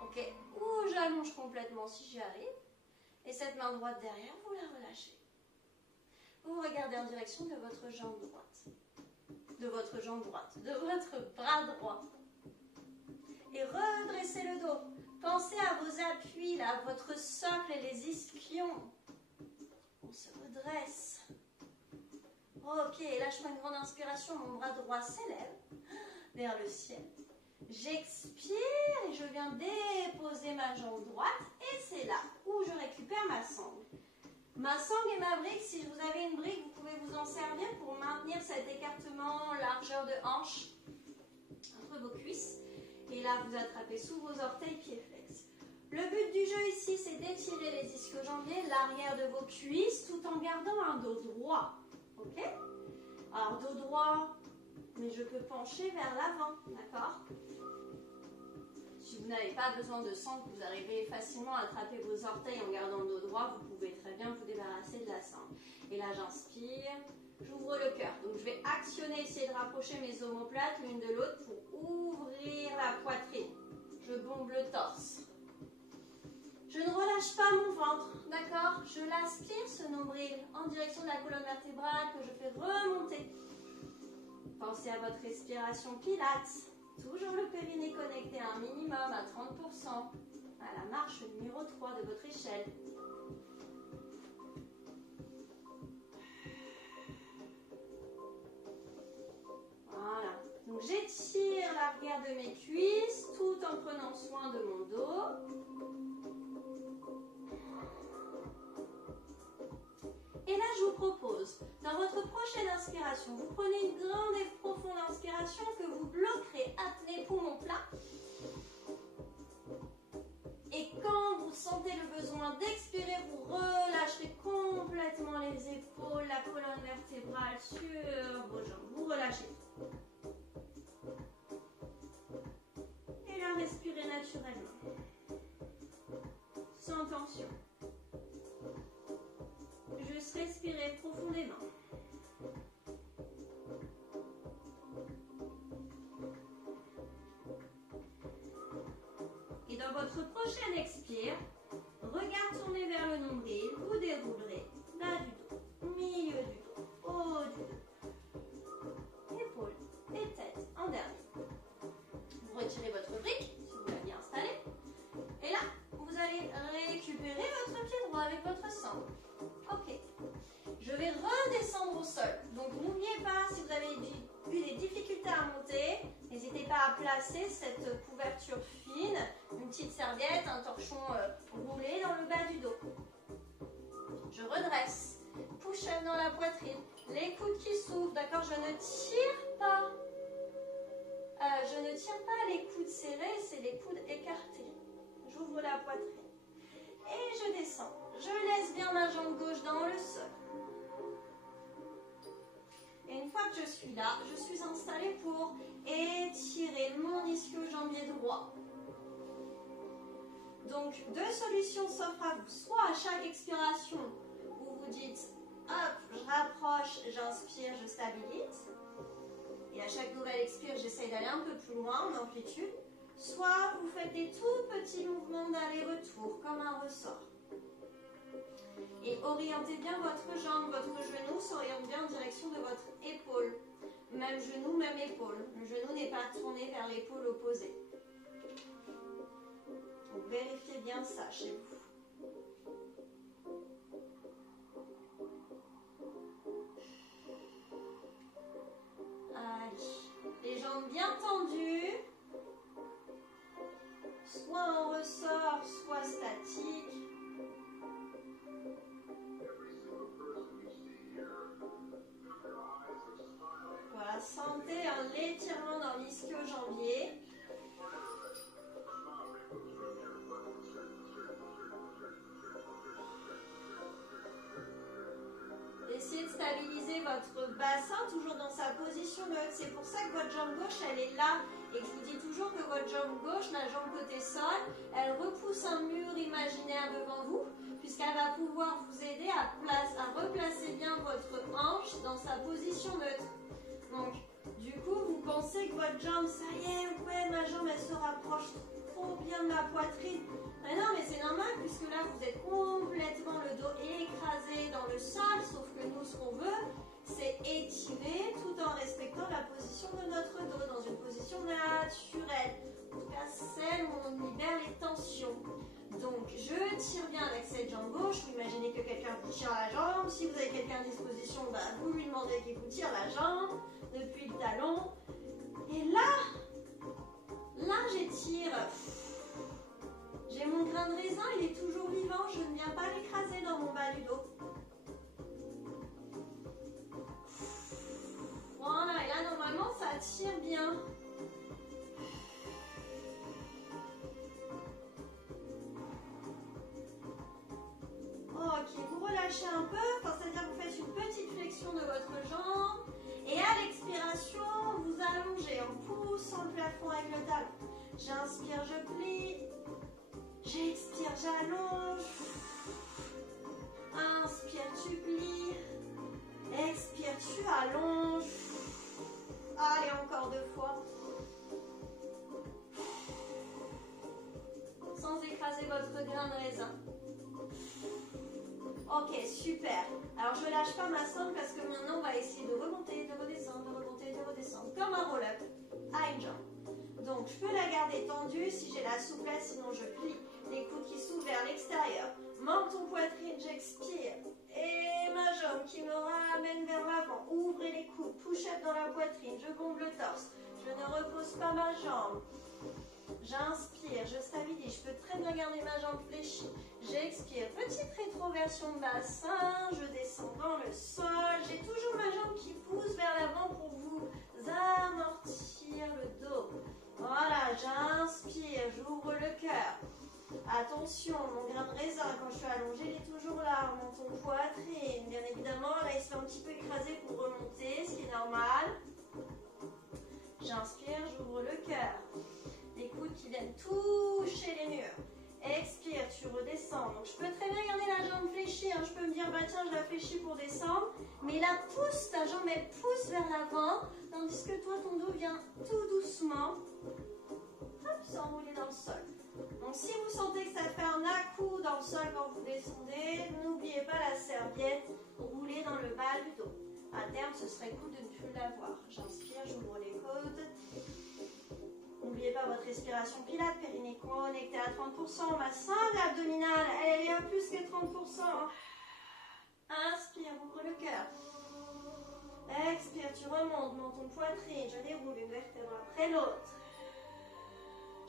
Ok, ou j'allonge complètement si j'y arrive. Et cette main droite derrière, vous la relâchez. Vous regardez en direction de votre jambe droite. De votre jambe droite, de votre bras droit. Et redressez le dos. Pensez à vos appuis, là, votre socle et les ischions. On se redresse. Ok, là je prends une grande inspiration, mon bras droit s'élève vers le ciel. J'expire et je viens déposer ma jambe droite et c'est là où je récupère ma sangle. Ma sangle et ma brique, si vous avez une brique, vous pouvez vous en servir pour maintenir cet écartement largeur de hanche entre vos cuisses. Et là, vous attrapez sous vos orteils, pieds flex. Le but du jeu ici, c'est d'étirer les ischio-jambiers, l'arrière de vos cuisses, tout en gardant un dos droit. Ok? Alors, dos droit, mais je peux pencher vers l'avant, d'accord? Si vous n'avez pas besoin de sangle, vous arrivez facilement à attraper vos orteils en gardant le dos droit, vous pouvez très bien vous débarrasser de la sangle. Et là, j'inspire, j'ouvre le cœur. Donc, je vais actionner, essayer de rapprocher mes omoplates l'une de l'autre pour ouvrir la poitrine. Je bombe le torse. Je ne relâche pas mon ventre, d'accord? Je l'aspire, ce nombril, en direction de la colonne vertébrale que je fais remonter. Pensez à votre respiration pilates. Toujours le périnée connecté à un minimum à 30%. À la marche numéro 3 de votre échelle. Voilà. Donc j'étire l'arrière de mes cuisses tout en prenant soin de mon dos. Et là, je vous propose, dans votre prochaine inspiration, vous prenez une grande et profonde inspiration que vous bloquerez, apnée poumon plat. Et quand vous sentez le besoin d'expirer, vous relâcherez complètement les épaules, la colonne vertébrale sur vos jambes. Vous relâchez. Et là, respirez naturellement. Sans tension. Juste respirer profondément. Prochaine expire. Regard tourné vers le nombril. Vous déroulerez bas du dos, milieu du dos, haut du dos, épaules et tête en dernier. Vous retirez votre brique si vous l'avez installé. Et là, vous allez récupérer votre pied droit avec votre sangle. Ok. Je vais redescendre au sol. Donc n'oubliez pas, si vous avez eu des difficultés à monter, n'hésitez pas à placer cette couverture fine, une petite serviette, un torchon roulé dans le bas du dos. Je redresse. Push-up dans la poitrine. Les coudes qui s'ouvrent, d'accord? Je ne tire pas. Je ne tire pas les coudes serrés, c'est les coudes écartés. J'ouvre la poitrine. Et je descends. Je laisse bien ma jambe gauche dans le sol. Et une fois que je suis là, je suis installée pour étirer mon ischio-jambier droit. Donc, deux solutions s'offrent à vous. Soit à chaque expiration, vous vous dites, hop, je rapproche, j'inspire, je stabilise. Et à chaque nouvelle expire, j'essaye d'aller un peu plus loin en amplitude. Soit vous faites des tout petits mouvements d'aller-retour, comme un ressort. Et orientez bien votre jambe, votre genou s'oriente bien en direction de votre épaule. Même genou, même épaule. Le genou n'est pas tourné vers l'épaule opposée. Donc vérifiez bien ça chez vous. Allez, les jambes bien tendues. Soit en ressort, soit statique. Voilà, sentez un étirement dans l'ischio-jambier. Essayez de stabiliser votre bassin toujours dans sa position neutre. C'est pour ça que votre jambe gauche, elle est là. Et que je vous dis toujours que votre jambe gauche, la jambe côté sol, elle repousse un mur imaginaire devant vous, puisqu'elle va pouvoir vous aider à replacer bien votre hanche dans sa position neutre. Donc, du coup, vous pensez que votre jambe, ça y est, ouais, ma jambe, elle se rapproche trop bien de ma poitrine. Mais non, mais c'est normal, puisque là, vous êtes complètement le dos écrasé dans le sol, sauf que nous, ce qu'on veut, c'est étirer tout en respectant la position de notre dos, dans une position naturelle. En tout cas, celle où on libère les tensions. Donc, je tire bien avec cette jambe gauche. Vous imaginez que quelqu'un vous tire la jambe. Si vous avez quelqu'un à disposition, bah, vous lui demandez qu'il vous tire la jambe depuis le talon. Et là, j'étire. J'ai mon grain de raisin, il est toujours vivant. Je ne viens pas l'écraser dans mon bas du dos. Voilà, et là, normalement, ça tire bien. Ok, vous relâchez un peu, c'est-à-dire que vous faites une petite flexion de votre jambe. Et à l'expiration, vous allongez en poussant le plafond avec le talon. J'inspire, je plie. J'expire, j'allonge. Inspire, tu plies. Expire, tu allonges. Allez, encore 2 fois. Sans écraser votre grain de raisin. Ok, super. Alors, je ne lâche pas ma sangle parce que maintenant, on va essayer de remonter, de redescendre, de remonter, de redescendre. Comme un roll-up à une jambe. Donc, je peux la garder tendue si j'ai la souplesse, sinon je plie. Les coudes qui s'ouvrent vers l'extérieur. Menton, poitrine, j'expire. Et ma jambe qui me ramène vers l'avant. Ouvrez les coudes, push-up dans la poitrine. Je bombe le torse. Je ne repose pas ma jambe. J'inspire, je stabilise. Je peux très bien garder ma jambe fléchie. J'expire. Petite rétroversion de bassin. Je descends dans le sol. J'ai toujours ma jambe qui pousse vers l'avant pour vous amortir le dos. Voilà, j'inspire. J'ouvre le cœur. Attention, mon grain de raisin, quand je suis allongée, il est toujours là, menton, poitrine. Bien évidemment, là, il se fait un petit peu écraser pour remonter, ce qui est normal. J'inspire, j'ouvre le cœur. Les coudes qui viennent toucher les murs. Expire, tu redescends. Donc, je peux très bien garder la jambe fléchie. Je peux me dire, bah tiens, je la fléchis pour descendre. Mais la pousse, ta jambe, elle pousse vers l'avant. Tandis que toi, ton dos vient tout doucement. Hop, s'enrouler dans le sol. Donc si vous sentez que ça fait un à-coup dans le sol quand vous descendez, n'oubliez pas la serviette roulée dans le bas du dos. À terme, ce serait cool de ne plus l'avoir. J'inspire, j'ouvre les côtes. N'oubliez pas votre respiration pilates, périnée connecté à 30%. Ma sangle abdominale, elle est à plus que 30%. Inspire, ouvre le cœur. Expire, tu remontes dans ton poitrine. Je déroule une vertèbre après l'autre.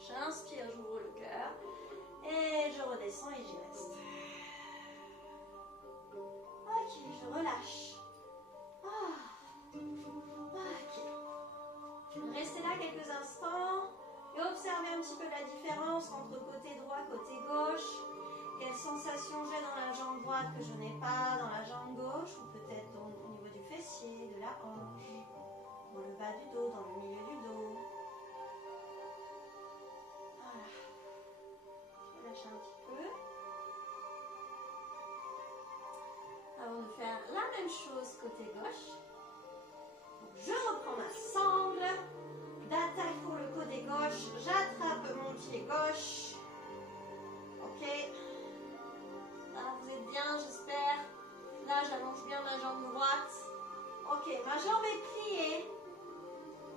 J'inspire, j'ouvre le cœur. Et je redescends et j'y reste. Ok, je relâche. Ok. Restez là quelques instants et observez un petit peu la différence entre côté droit, côté gauche. Quelles sensations j'ai dans la jambe droite que je n'ai pas dans la jambe gauche, ou peut-être au niveau du fessier, de la hanche, dans le bas du dos, dans le milieu du dos. Voilà. Je relâche un petit peu. Avant de faire la même chose côté gauche. Donc, je reprends ma sangle d'attaque pour le côté gauche. J'attrape mon pied gauche. Ok. Là, vous êtes bien, j'espère. Là, j'allonge bien ma jambe droite. Ok, ma jambe est pliée.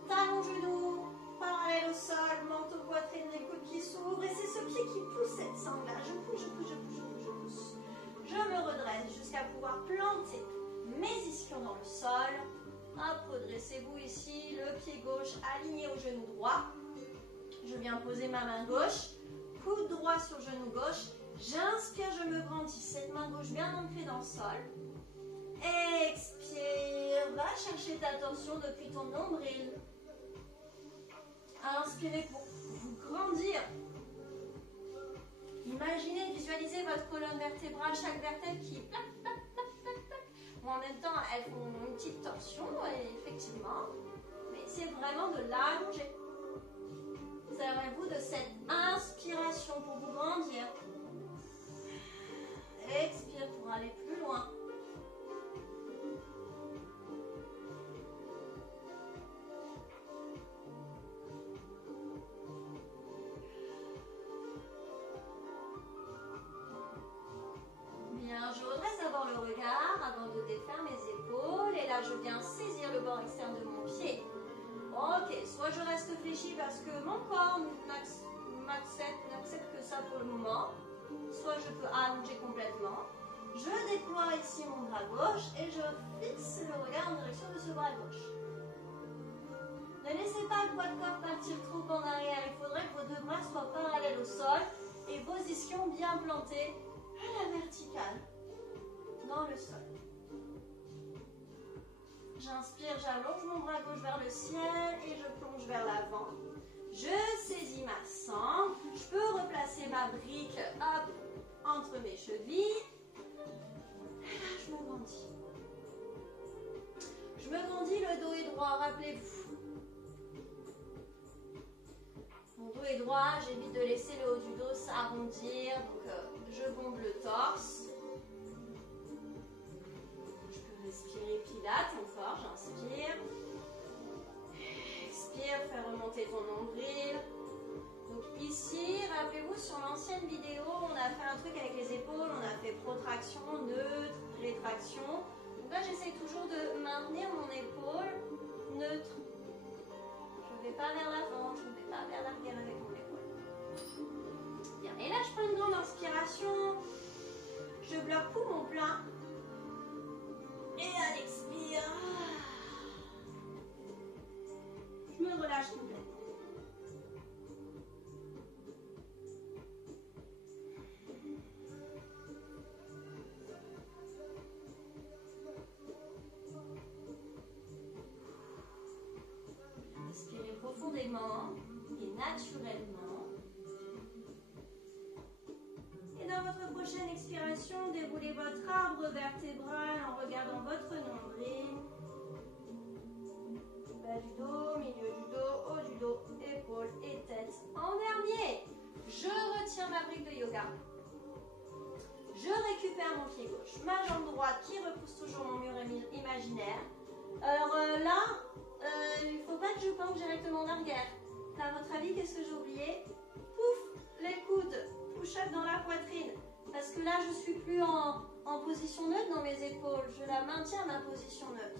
Talon genou, parallèle au sol, menton, poitrine, les coudes qui s'ouvrent. Et c'est ce pied qui pousse cette sangle là. Je pousse, je pousse, je pousse, je pousse, je pousse. Je me redresse jusqu'à pouvoir planter mes ischions dans le sol. Hop, redressez-vous ici, le pied gauche aligné au genou droit. Je viens poser ma main gauche, coude droit sur genou gauche. J'inspire, je me grandis, cette main gauche bien ancrée dans le sol. Expire, va chercher ta tension depuis ton nombril. Inspirez pour vous grandir. Imaginez, visualisez votre colonne vertébrale, chaque vertèbre qui plac, plac, plac, plac, plac. Bon, en même temps, elles font une petite torsion, effectivement, mais c'est vraiment de l'allonger. Servez-vous de cette inspiration pour vous grandir. Expire pour aller plus loin. Bien, je redresse d'abord le regard avant de défaire mes épaules. Et là, je viens saisir le bord externe de mon pied. Ok, soit je reste fléchi parce que mon corps n'accepte que ça pour le moment. Soit je peux allonger complètement. Je déploie ici mon bras gauche et je fixe le regard en direction de ce bras gauche. Ne laissez pas le poids de corps partir trop en arrière. Il faudrait que vos deux bras soient parallèles au sol et vos ischions bien plantés à la verticale dans le sol. J'inspire, j'allonge mon bras gauche vers le ciel et je plonge vers l'avant. Je saisis ma sangle. Je peux replacer ma brique hop, entre mes chevilles. Et là, je me grandis. Je me grandis, le dos est droit, rappelez-vous. Mon dos est droit, j'évite de laisser le haut du dos s'arrondir. Donc, je bombe le torse. Je peux respirer pilate encore, j'inspire. Expire, faire remonter ton nombril. Donc ici, rappelez-vous, sur l'ancienne vidéo, on a fait un truc avec les épaules, on a fait protraction, neutre, rétraction. Donc là, j'essaie toujours de maintenir mon épaule neutre. Je ne vais pas vers l'avant, je ne vais pas vers l'arrière avec mon épaule. Bien, et là, je prends une grande inspiration. Je bloque poumon plein. Et à l'expire, je me relâche complètement. Inspirez profondément et naturellement. Et dans votre prochaine expiration, déroulez votre arbre vertébral en regardant votre nombril. Bas du dos, milieu du dos, haut du dos, épaules et tête. En dernier, je retiens ma brique de yoga. Je récupère mon pied gauche, ma jambe droite qui repousse toujours mon mur imaginaire. Alors là, il ne faut pas que je plante directement en arrière. À votre avis, qu'est-ce que j'ai oublié? Pouf, les coudes, push-up dans la poitrine. Parce que là, je ne suis plus en position neutre dans mes épaules. Je la maintiens à ma position neutre.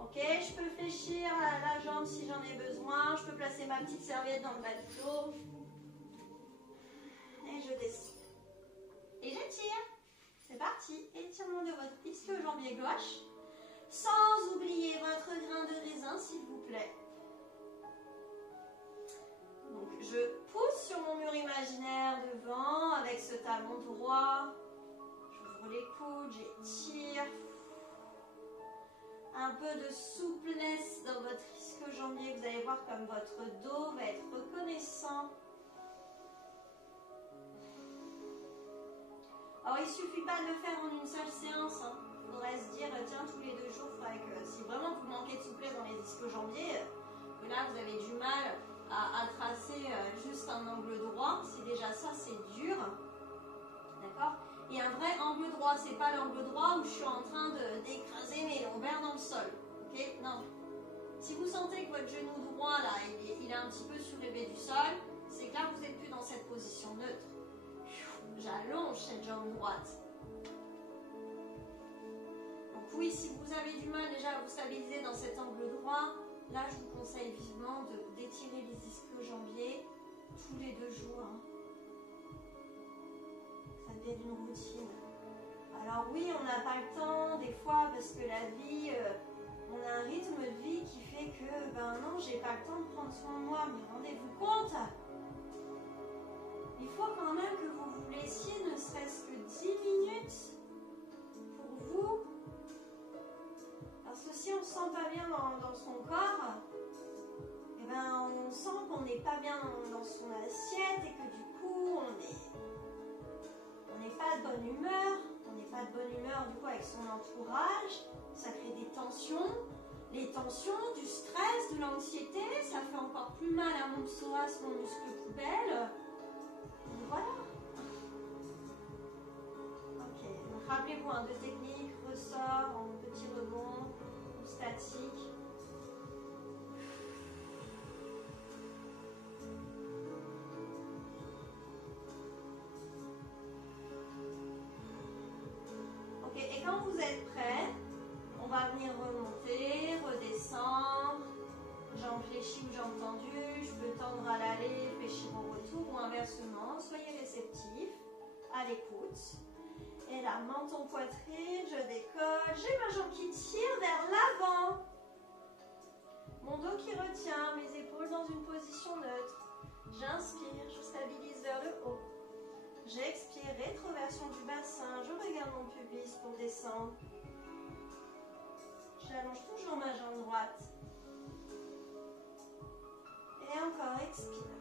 Ok, je peux fléchir la jambe si j'en ai besoin. Je peux placer ma petite serviette dans le bas du dos. Et je descends. Et j'étire. C'est parti. Étirement de votre ischio-jambier gauche. Sans oublier votre grain de raisin, s'il vous plaît. Donc, je pousse sur mon mur imaginaire devant avec ce talon droit. J'ouvre les coudes, j'étire. Un peu de souplesse dans votre ischio-jambier. Vous allez voir comme votre dos va être reconnaissant. Alors, il ne suffit pas de le faire en une seule séance. Il faudrait se dire, tiens, tous les 2 jours, il faudrait que si vraiment vous manquez de souplesse dans les ischio-jambiers, que là, vous avez du mal à tracer juste un angle droit. Si déjà ça, c'est dur. D'accord? Et un vrai angle droit, c'est pas l'angle droit où je suis en train d'écraser mes lombaires dans le sol. Ok? Non. Si vous sentez que votre genou droit, là, il est un petit peu surélevé du sol, c'est que là, vous n'êtes plus dans cette position neutre. J'allonge cette jambe droite. Donc oui, si vous avez du mal déjà à vous stabiliser dans cet angle droit, là, je vous conseille vivement d'étirer les ischio-jambiers tous les 2 jours. Ça devient une routine. Alors oui, on n'a pas le temps des fois parce que la vie, on a un rythme de vie qui fait que, ben non, j'ai pas le temps de prendre soin de moi. Mais rendez-vous compte, il faut quand même que vous vous laissiez ne serait-ce que 10 minutes pour vous. Parce que si on ne se sent pas bien dans son corps, eh ben on sent qu'on n'est pas bien dans son assiette et que du coup on n'est pas de bonne humeur. On n'est pas de bonne humeur du coup avec son entourage. Ça crée des tensions. Les tensions, du stress, de l'anxiété, ça fait encore plus mal à mon psoas, mon muscle poubelle. Donc voilà. Ok, donc rappelez-vous, 2 techniques, ressort, en petit rebond, ou statique. Ok, et quand vous êtes prêts, on va venir remonter, redescendre. Jambes fléchies ou jambes tendues, je peux tendre à l'aller, fléchir au retour ou inversement. Soyez réceptifs, à l'écoute. Et là, menton, poitrine, je décolle. J'ai ma jambe qui tire vers l'avant. Mon dos qui retient, mes épaules dans une position neutre. J'inspire, je stabilise vers le haut. J'expire, rétroversion du bassin. Je regarde mon pubis pour descendre. J'allonge toujours ma jambe droite. Et encore, expire.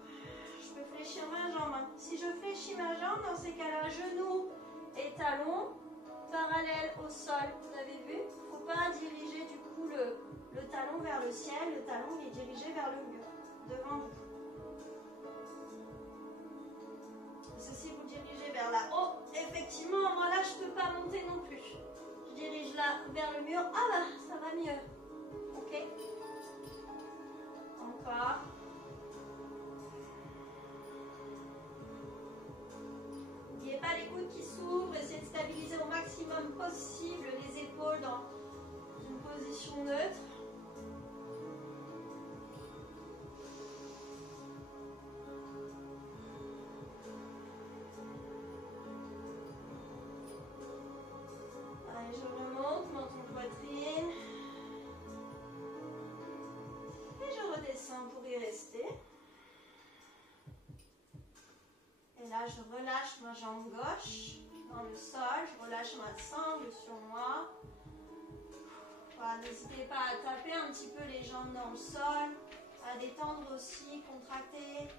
Je peux fléchir ma jambe. Si je fléchis ma jambe, dans ces cas-là, genou et talon parallèles au sol. Vous avez vu? Il ne faut pas diriger du coup le talon vers le ciel. Le talon il est dirigé vers le mur, devant vous. Parce que si vous dirigez vers là-haut, effectivement, moi là, je ne peux pas monter non plus. Je dirige là vers le mur. Ah bah, ça va mieux. Ok? Encore. N'oubliez pas les coudes qui s'ouvrent, essayez de stabiliser au maximum possible les épaules dans une position neutre. Allez, je remonte, menton poitrine. Et je redescends pour y rester. Et là, je relâche ma jambe gauche dans le sol. Je relâche ma sangle sur moi. Voilà, n'hésitez pas à taper un petit peu les jambes dans le sol, à détendre aussi, contracter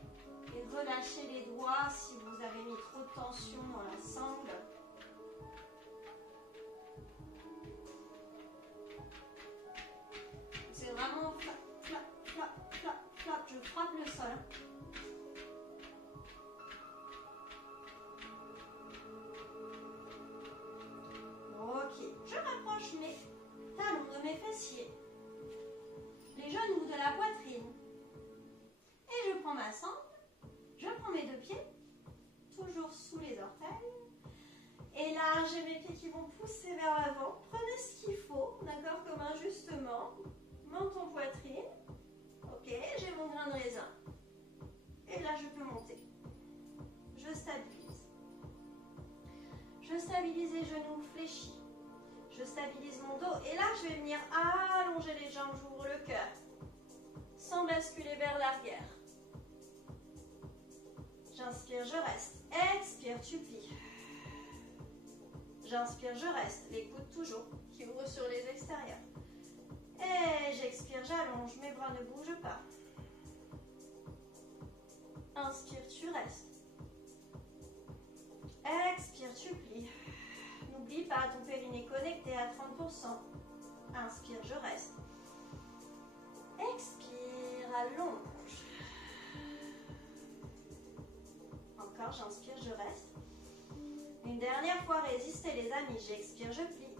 et relâcher les doigts si vous avez mis trop de tension dans la sangle. C'est vraiment flap, flap, flap, flap, flap. Je frappe le sol. Ok, je rapproche mes talons de mes fessiers, les genoux de la poitrine. Et je prends ma sangle, je prends mes 2 pieds là, j'ai mes pieds qui vont pousser vers l'avant. Prenez ce qu'il faut, d'accord, comme ajustement. Menton poitrine. Ok, j'ai mon grain de raisin. Et là, je peux monter. Je stabilise. Je stabilise les genoux fléchis. Je stabilise mon dos. Et là, je vais venir allonger les jambes, j'ouvre le cœur. Sans basculer vers l'arrière. J'inspire, je reste. Expire, tu plies. J'inspire, je reste. Les coudes toujours, qui ouvrent sur les extérieurs. Et j'expire, j'allonge. Mes bras ne bougent pas. Inspire, tu restes. Expire, tu plies. N'oublie pas, ton périnée connecté à 30%. Inspire, je reste. Expire, allonge. Encore, j'inspire, je reste. Une dernière fois, résistez les amis. J'expire, je plie.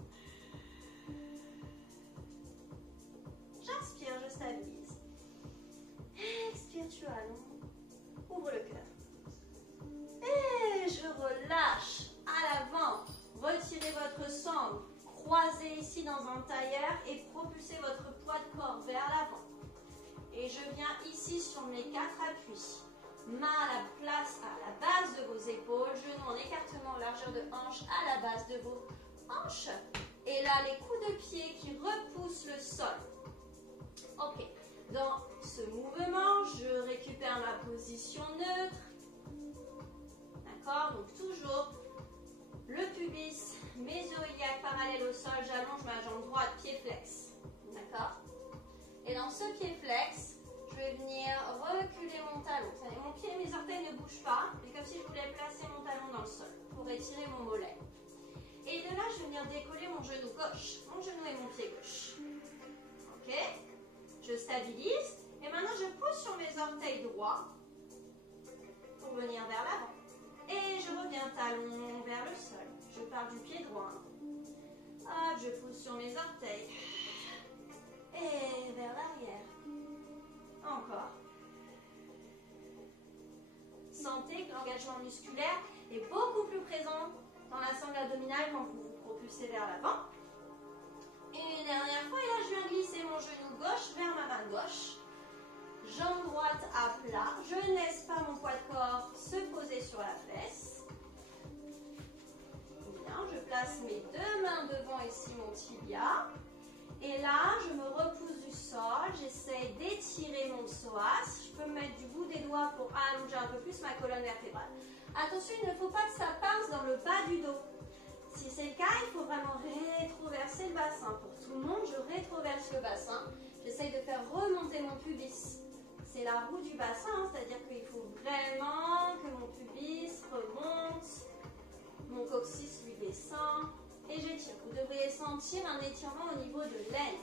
J'inspire, je stabilise. Expire, tu allonges. Ouvre le cœur. Et je relâche à l'avant. Retirez votre sangle. Croisez ici dans un tailleur et propulsez votre poids de corps vers l'avant. Et je viens ici sur mes 4 appuis. Main à la place, à la base de vos épaules, genoux en écartement, largeur de hanche à la base de vos hanches. Et là, les coups de pied qui repoussent le sol. Ok, dans ce mouvement, je récupère ma position neutre. D'accord, donc toujours le pubis, mes iliaques parallèles au sol, j'allonge ma jambe droite, pied flex. D'accord. Et dans ce pied flex, je vais venir reculer mon talon. Mon pied et mes orteils ne bougent pas. C'est comme si je voulais placer mon talon dans le sol pour étirer mon mollet. Et de là, je vais venir décoller mon genou gauche. Mon genou et mon pied gauche. Ok. Je stabilise. Et maintenant, je pousse sur mes orteils droits pour venir vers l'avant. Et je reviens talon vers le sol. Je pars du pied droit. Hop, je pousse sur mes orteils. Et vers l'arrière. Encore. Sentez que l'engagement musculaire est beaucoup plus présent dans la sangle abdominale quand vous vous propulsez vers l'avant. Et une dernière fois, et là je viens glisser mon genou gauche vers ma main gauche. Jambe droite à plat. Je ne laisse pas mon poids de corps se poser sur la fesse. Bien, je place mes 2 mains devant ici mon tibia. Et là, je me repousse du sol, j'essaie d'étirer mon psoas. Je peux me mettre du bout des doigts pour allonger un peu plus ma colonne vertébrale. Attention, il ne faut pas que ça pince dans le bas du dos. Si c'est le cas, il faut vraiment rétroverser le bassin. Pour tout le monde, je rétroverse le bassin. J'essaie de faire remonter mon pubis. C'est la roue du bassin, c'est-à-dire qu'il faut vraiment que mon pubis remonte, mon coccyx lui descend. Et j'étire. Vous devriez sentir un étirement au niveau de l'aine.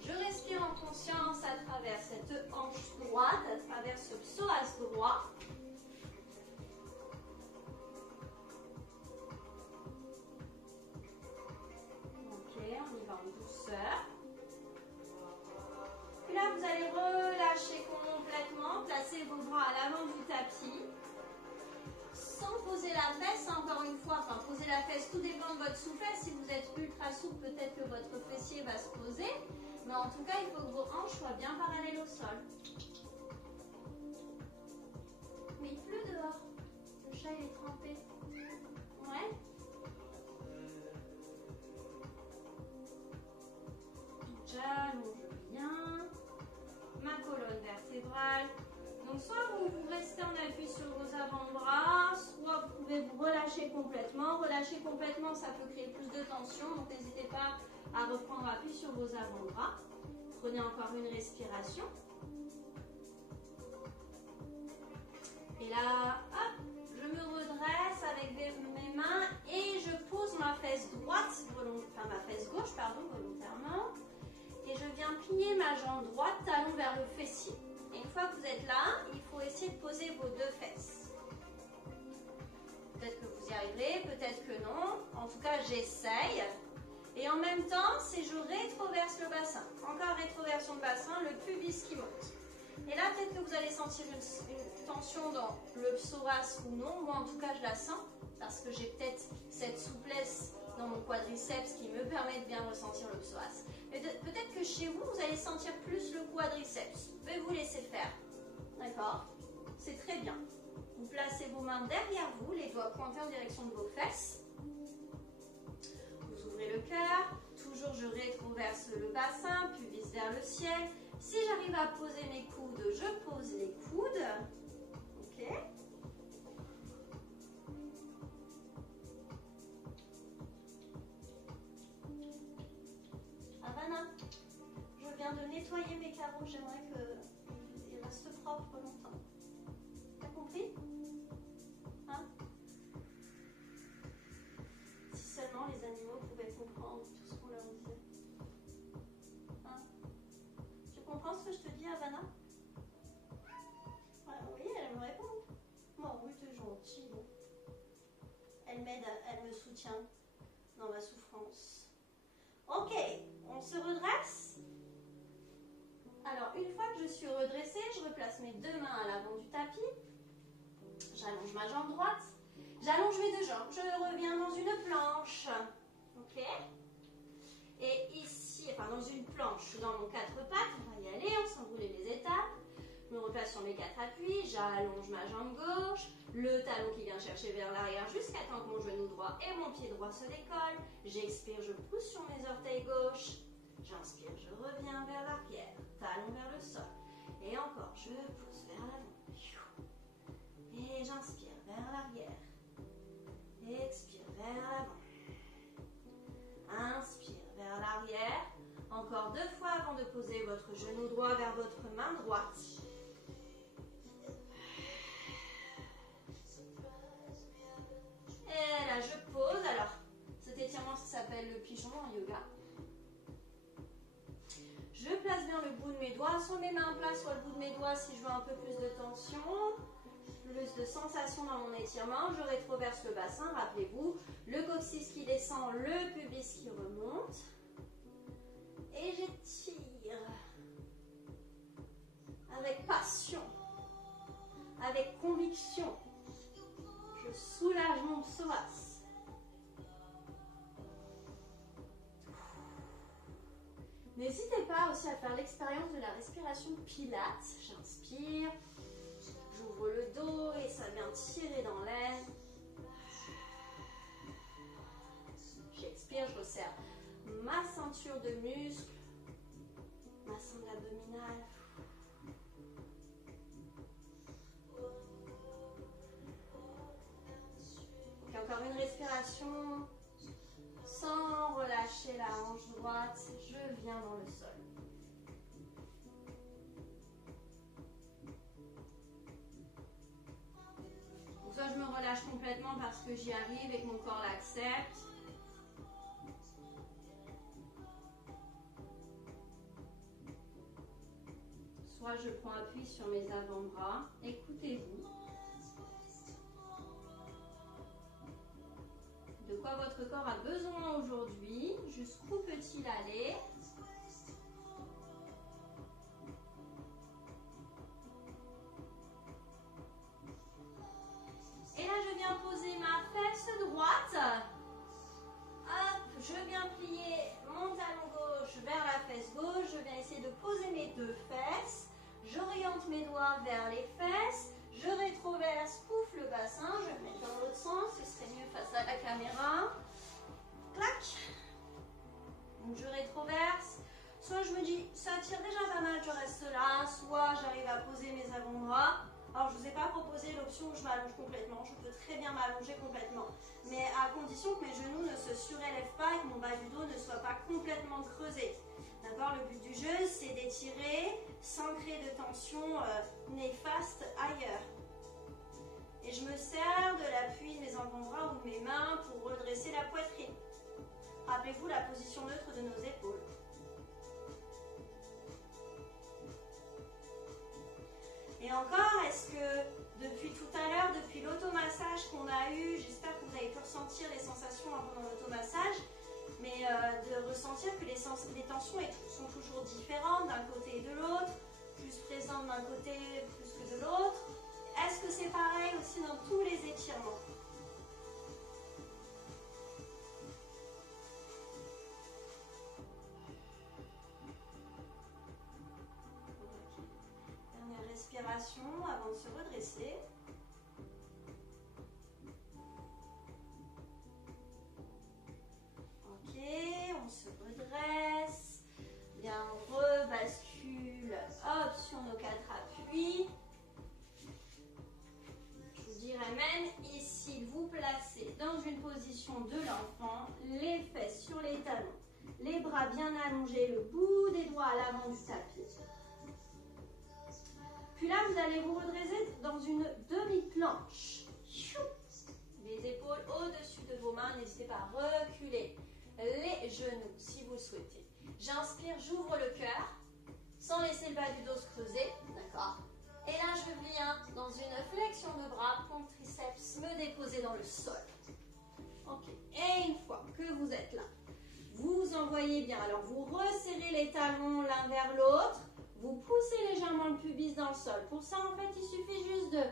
Je respire en conscience à travers cette hanche droite, à travers ce psoas droit. Ok, on y va en douceur. Puis là, vous allez relâcher complètement, placer vos bras à l'avant du tapis, sans poser la fesse, encore une fois, enfin poser la fesse, tout dépend de votre souplesse. Si vous êtes ultra souple, peut-être que votre fessier va se poser, mais en tout cas, il faut que vos hanches soient bien parallèles au sol. Mais il pleut dehors, le chat il est trempé. Ouais. J'allonge bien ma colonne vertébrale. Donc soit vous restez en appui sur vos avant-bras, soit vous pouvez vous relâcher complètement. Relâcher complètement, ça peut créer plus de tension, donc n'hésitez pas à reprendre appui sur vos avant-bras. Prenez encore une respiration. Et là, hop, je me redresse avec mes mains et je pose ma fesse droite, enfin ma fesse gauche, pardon, volontairement. Et je viens plier ma jambe droite, talon vers le fessier. Et une fois que vous êtes là, il faut essayer de poser vos 2 fesses. Peut-être que vous y arriverez, peut-être que non. En tout cas, j'essaye. Et en même temps, c'est je rétroverse le bassin. Encore rétroversion de bassin, le pubis qui monte. Et là, peut-être que vous allez sentir une tension dans le psoas ou non. Moi, en tout cas, je la sens parce que j'ai peut-être cette souplesse dans mon quadriceps qui me permet de bien ressentir le psoas. Mais peut-être que chez vous, vous allez sentir plus le quadriceps. Vous pouvez vous laisser faire. D'accord? C'est très bien. Vous placez vos mains derrière vous, les doigts pointés en direction de vos fesses. Vous ouvrez le cœur. Toujours, je rétroverse le bassin, pubis vers le ciel. Si j'arrive à poser mes coudes, je pose les coudes. Ok. Havana, je viens de nettoyer mes carreaux. J'aimerais qu'ils restent propres longtemps. T'as compris? Hein? Si seulement les animaux pouvaient comprendre tout ce qu'on leur disait. Hein? Tu comprends ce que je te dis, Havana? Oui, elle me répond. Bon, oui, t'es gentille. Elle m'aide, elle me soutient dans ma souffrance. Ok, on se redresse. Alors, une fois que je suis redressée, je replace mes deux mains à l'avant du tapis. J'allonge ma jambe droite. J'allonge mes deux jambes. Je reviens dans une planche. Ok? Et ici, enfin dans une planche, dans mon quatre pattes, on va y aller, on s'enrouler les étapes. Je me replace sur mes quatre appuis. J'allonge ma jambe gauche. Le talon qui vient chercher vers l'arrière jusqu'à temps que mon genou droit et mon pied droit se décollent. J'expire, je pousse sur mes orteils gauches. J'inspire, je reviens vers l'arrière. Talon vers le sol. Et encore, je pousse vers l'avant. Et j'inspire vers l'arrière. Expire vers l'avant. Inspire vers l'arrière. Encore deux fois avant de poser votre genou droit vers votre main droite. Et là, je pose. Alors, cet étirement, ça s'appelle le pigeon en yoga. Je place bien le bout de mes doigts, soit mes mains en place, soit le bout de mes doigts si je veux un peu plus de tension, plus de sensation dans mon étirement. Je rétroverse le bassin, rappelez-vous, le coccyx qui descend, le pubis qui remonte. Et j'étire avec passion, avec conviction. Je soulage mon psoas. N'hésitez pas aussi à faire l'expérience de la respiration Pilates. J'inspire, j'ouvre le dos et ça vient tirer dans l'aine. J'expire, je resserre ma ceinture de muscles, ma sangle abdominale. Et encore une respiration. Sans relâcher la hanche droite, je viens dans le sol. Donc soit je me relâche complètement parce que j'y arrive et que mon corps l'accepte. Soit je prends appui sur mes avant-bras. Écoutez-vous. De quoi votre corps a besoin aujourd'hui, jusqu'où peut-il aller? Et là, je viens poser ma fesse droite. Hop, je viens plier mon talon gauche vers la fesse gauche. Je viens essayer de poser mes deux fesses. J'oriente mes doigts vers les fesses. Je rétroverse, pouf le bassin, je vais mettre dans l'autre sens, ce serait mieux face à la caméra. Clac. Donc je rétroverse. Soit je me dis, ça tire déjà pas mal, je reste là. Soit j'arrive à poser mes avant-bras. Alors je ne vous ai pas proposé l'option où je m'allonge complètement. Je peux très bien m'allonger complètement. Mais à condition que mes genoux ne se surélèvent pas et que mon bas du dos ne soit pas complètement creusé. D'accord, le but du jeu, c'est d'étirer sans créer de tension néfaste ailleurs. Et je me sers de l'appui de mes avant-bras ou de mes mains pour redresser la poitrine. Rappelez-vous la position neutre de nos épaules. Et encore, est-ce que depuis tout à l'heure, depuis l'automassage qu'on a eu, j'espère que vous avez pu ressentir les sensations pendant l'automassage, mais de ressentir que les tensions sont toujours différentes d'un côté et de l'autre. plus présente d'un côté plus que de l'autre? Est-ce que c'est pareil aussi dans tous les étirements? Dernière respiration avant de se redresser. Ok, on se redresse. Bien, on rebascule, hop, sur nos 4 appuis. Je vous dirais même ici, vous placez dans une position de l'enfant, les fesses sur les talons, les bras bien allongés, le bout des doigts à l'avant du tapis. Puis là, vous allez vous redresser dans une demi-planche. Les épaules au-dessus de vos mains, n'hésitez pas à reculer les genoux si vous le souhaitez. J'inspire, j'ouvre le cœur, sans laisser le bas du dos se creuser, d'accord? Et là, je viens dans une flexion de bras, pompe triceps, me déposer dans le sol. Ok, et une fois que vous êtes là, vous envoyez bien. Alors, vous resserrez les talons l'un vers l'autre, vous poussez légèrement le pubis dans le sol. Pour ça, en fait, il suffit juste de...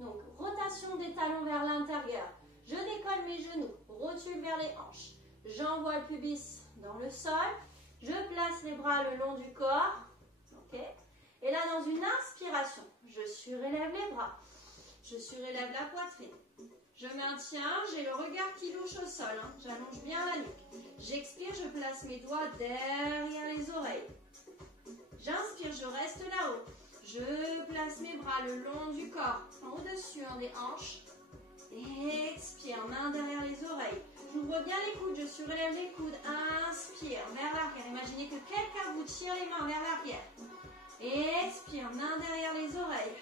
Donc, rotation des talons vers l'intérieur. Je décolle mes genoux, rotule vers les hanches. J'envoie le pubis dans le sol. Je place les bras le long du corps. Ok. Et là, dans une inspiration, je surélève les bras. Je surélève la poitrine. Je maintiens, j'ai le regard qui louche au sol. Hein. J'allonge bien la nuque. J'expire, je place mes doigts derrière les oreilles. J'inspire, je reste là-haut. Je place mes bras le long du corps, au-dessus des hanches. Expire, main derrière les oreilles. J'ouvre bien les coudes, je surélève les coudes. Inspire, vers l'arrière. Imaginez que quelqu'un vous tire les mains vers l'arrière. Expire, main derrière les oreilles.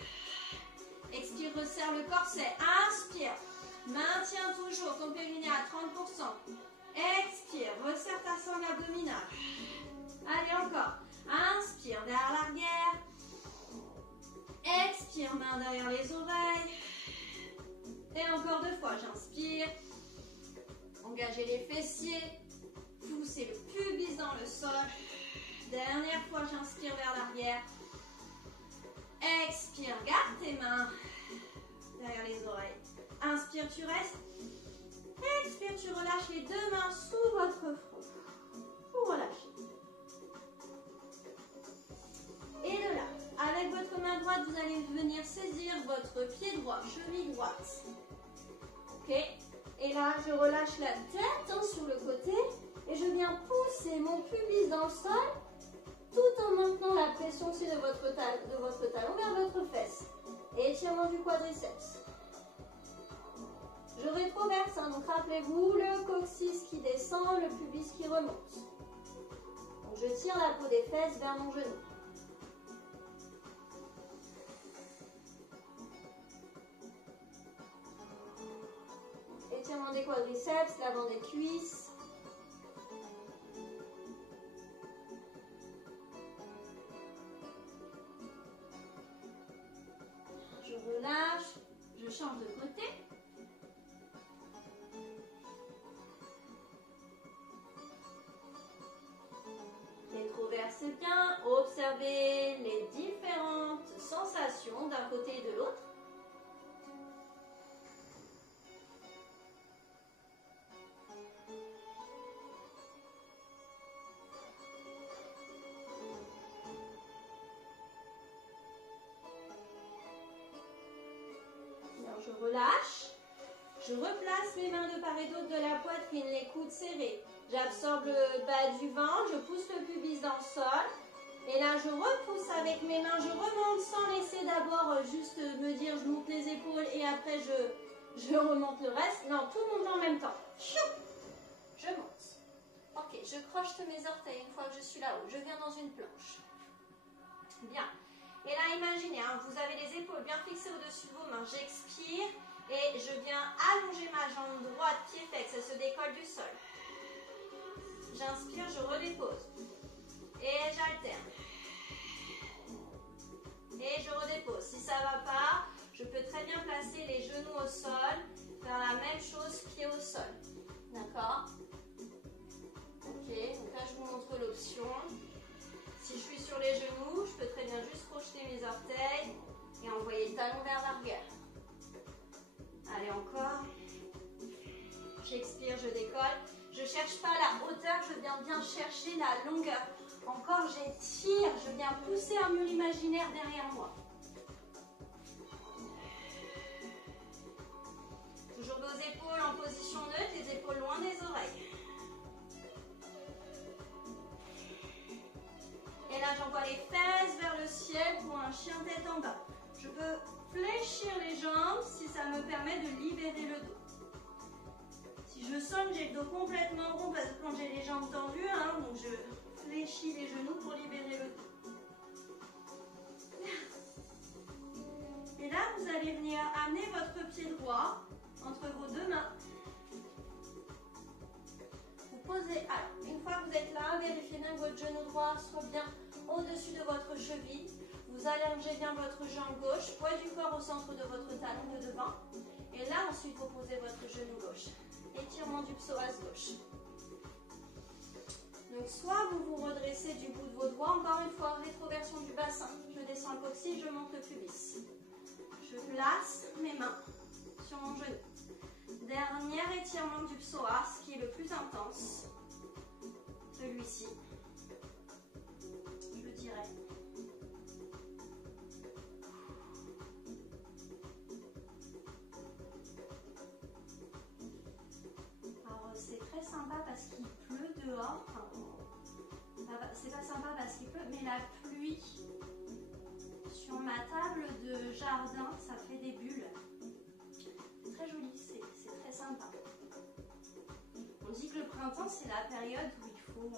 Expire, resserre le corset. Inspire, maintiens toujours ton périnée à 30%. Expire, resserre ta sangle abdominale. Allez, encore. Inspire, vers l'arrière. Expire, main derrière les oreilles. Et encore 2 fois, j'inspire. Engagez les fessiers. Poussez le pubis dans le sol. Dernière fois, j'inspire vers l'arrière. Expire, garde tes mains derrière les oreilles. Inspire, tu restes. Expire, tu relâches les 2 mains sous votre front. Vous relâchez. Et de là, avec votre main droite, vous allez venir saisir votre pied droit, cheville droite. Ok? Et là, je relâche la tête sur le côté et je viens pousser mon pubis dans le sol tout en maintenant la pression aussi de votre talon vers votre fesse. Et étirement du quadriceps. Je rétroverse, donc rappelez-vous, le coccyx qui descend, le pubis qui remonte. Donc je tire la peau des fesses vers mon genou. Étirement des quadriceps, l'avant des cuisses. Je relâche, je change de côté. Rétroversez bien, observez les différentes sensations d'un côté et de l'autre. Je relâche, je replace mes mains de part et d'autre de la poitrine, les coudes serrés. J'absorbe le bas du ventre, je pousse le pubis dans le sol. Et là, je repousse avec mes mains, je remonte sans laisser d'abord juste me dire je monte les épaules et après je remonte le reste. Non, tout monte en même temps. Je monte. Ok, je crochete mes orteils une fois que je suis là-haut. Je viens dans une planche. Bien. Et là, imaginez, vous avez les épaules bien fixées au-dessus de vos mains. J'expire et je viens allonger ma jambe droite, pied fixe, ça se décolle du sol. J'inspire, je redépose. Et j'alterne. Et je redépose. Si ça ne va pas, je peux très bien placer les genoux au sol, faire la même chose, pied au sol. D'accord? Ok, donc là je vous montre l'option. Si je suis sur les genoux, je peux très bien juste projeter encore. J'expire, je décolle. Je ne cherche pas la hauteur, je viens bien chercher la longueur. Encore, j'étire, je viens pousser un mur imaginaire derrière moi. Toujours vos épaules en position neutre, les épaules loin des oreilles. Et là, j'envoie les fesses vers le ciel pour un chien tête en bas. Je peux fléchir les jambes si ça me permet de libérer le dos. Si je sens que j'ai le dos complètement rond, parce que quand j'ai les jambes tendues, donc je fléchis les genoux pour libérer le dos. Et là, vous allez venir amener votre pied droit entre vos deux mains. Vous posez, alors, une fois que vous êtes là, vérifiez bien que votre genou droit soit bien au-dessus de votre cheville. Vous allongez bien votre jambe gauche, poids du corps au centre de votre talon de devant. Et là, ensuite, vous posez votre genou gauche. Étirement du psoas gauche. Donc, soit vous vous redressez du bout de vos doigts, encore une fois, rétroversion du bassin. Je descends le coccyx, je monte le pubis. Je place mes mains sur mon genou. Dernier étirement du psoas, qui est le plus intense. Celui-ci. Je dirais. Alors, c'est très sympa parce qu'il pleut dehors. Enfin, c'est pas sympa parce qu'il pleut, mais la pluie sur ma table de jardin, ça fait des bulles. C'est très joli, c'est très sympa. On dit que le printemps, c'est la période où il faut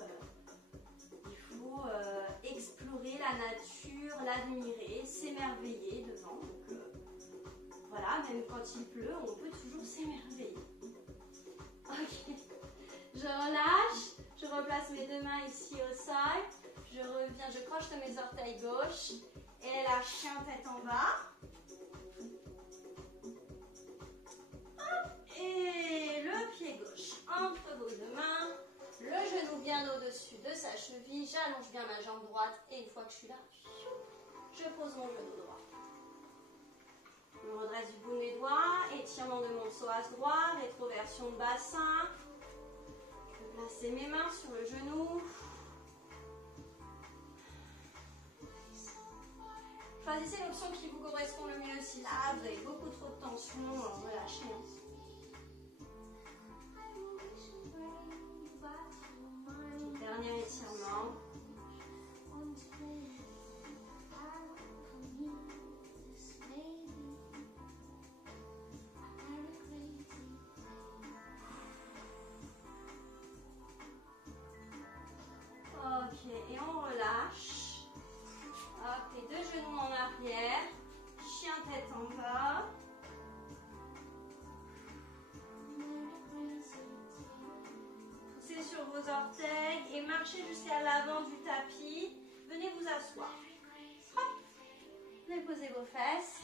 explorer la nature, l'admirer, s'émerveiller devant. Donc, voilà, même quand il pleut, on peut toujours s'émerveiller. Ok, je relâche, je replace mes deux mains ici au sol, je reviens, je croche de mes orteils gauche et la chien tête en bas. Hop, et le pied gauche entre vos deux mains, le genou bien au-dessus de sa cheville, j'allonge bien ma jambe droite et une fois que je suis là, je pose mon genou droit. Je me redresse du bout de mes doigts, étirement de mon psoas droit, rétroversion de bassin. Je vais placer mes mains sur le genou. Choisissez l'option qui vous correspond le mieux. Si là, vous avez beaucoup trop de tension, relâchez. Dernier étirement. Ok, et on relâche. Hop, les deux genoux en arrière. Chien tête en bas. Poussez sur vos orteils et marchez jusqu'à l'avant du tapis. Venez vous asseoir. Hop. Déposez vos fesses.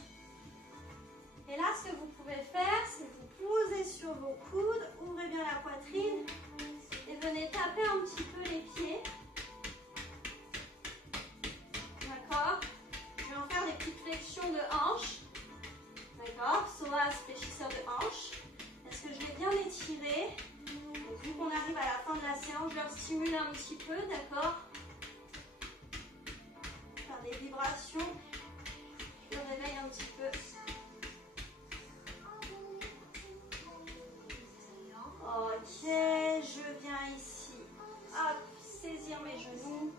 Et là, ce que vous pouvez faire, c'est vous poser sur vos coudes, ouvrez bien la poitrine et venez taper un petit peu les pieds. D'accord? Je vais en faire des petites flexions de hanches. D'accord? Psoas, fléchisseur de hanches. Est-ce que je vais bien étirer? Donc, vu qu'on arrive à la fin de la séance, je leur stimule un petit peu, d'accord? Faire des vibrations. Je réveille un petit peu. Ok, je viens ici. Hop, saisir mes genoux.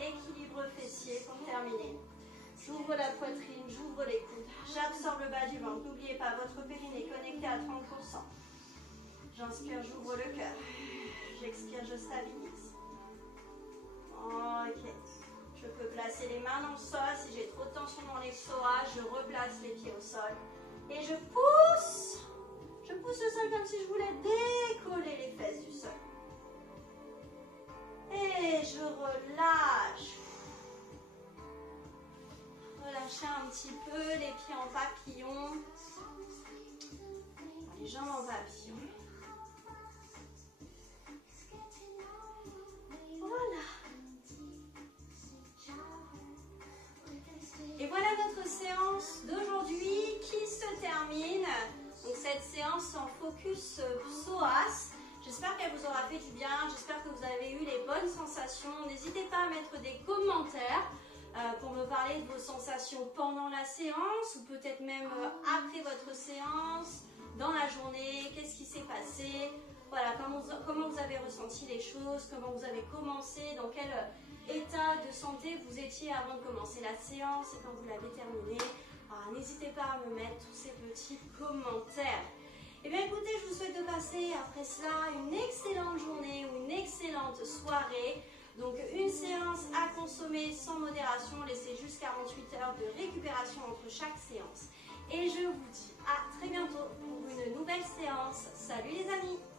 Équilibre fessier pour terminer. J'ouvre la poitrine, j'ouvre les coudes. J'absorbe le bas du ventre. N'oubliez pas, votre périnée est connecté à 30%. J'inspire, j'ouvre le cœur. J'expire, je stabilise. Ok. Je peux placer les mains dans le sol. Si j'ai trop de tension dans les psoas, je replace les pieds au sol. Et je pousse. Je pousse le sol comme si je voulais décoller les fesses du sol. Et je relâche. Relâchez un petit peu les pieds en papillon. Les jambes en papillon. Voilà. Et voilà notre séance d'aujourd'hui qui se termine. Donc cette séance séance en focus psoas. J'espère qu'elle vous aura fait du bien, j'espère que vous avez eu les bonnes sensations. N'hésitez pas à mettre des commentaires pour me parler de vos sensations pendant la séance ou peut-être même après votre séance, dans la journée, qu'est-ce qui s'est passé. Voilà, comment vous avez ressenti les choses, comment vous avez commencé, dans quel état de santé vous étiez avant de commencer la séance et quand vous l'avez terminée. N'hésitez pas à me mettre tous ces petits commentaires. Et bien écoutez, je vous souhaite de passer après cela une excellente journée ou une excellente soirée. Donc une séance à consommer sans modération, laissez juste 48 heures de récupération entre chaque séance. Et je vous dis à très bientôt pour une nouvelle séance. Salut les amis!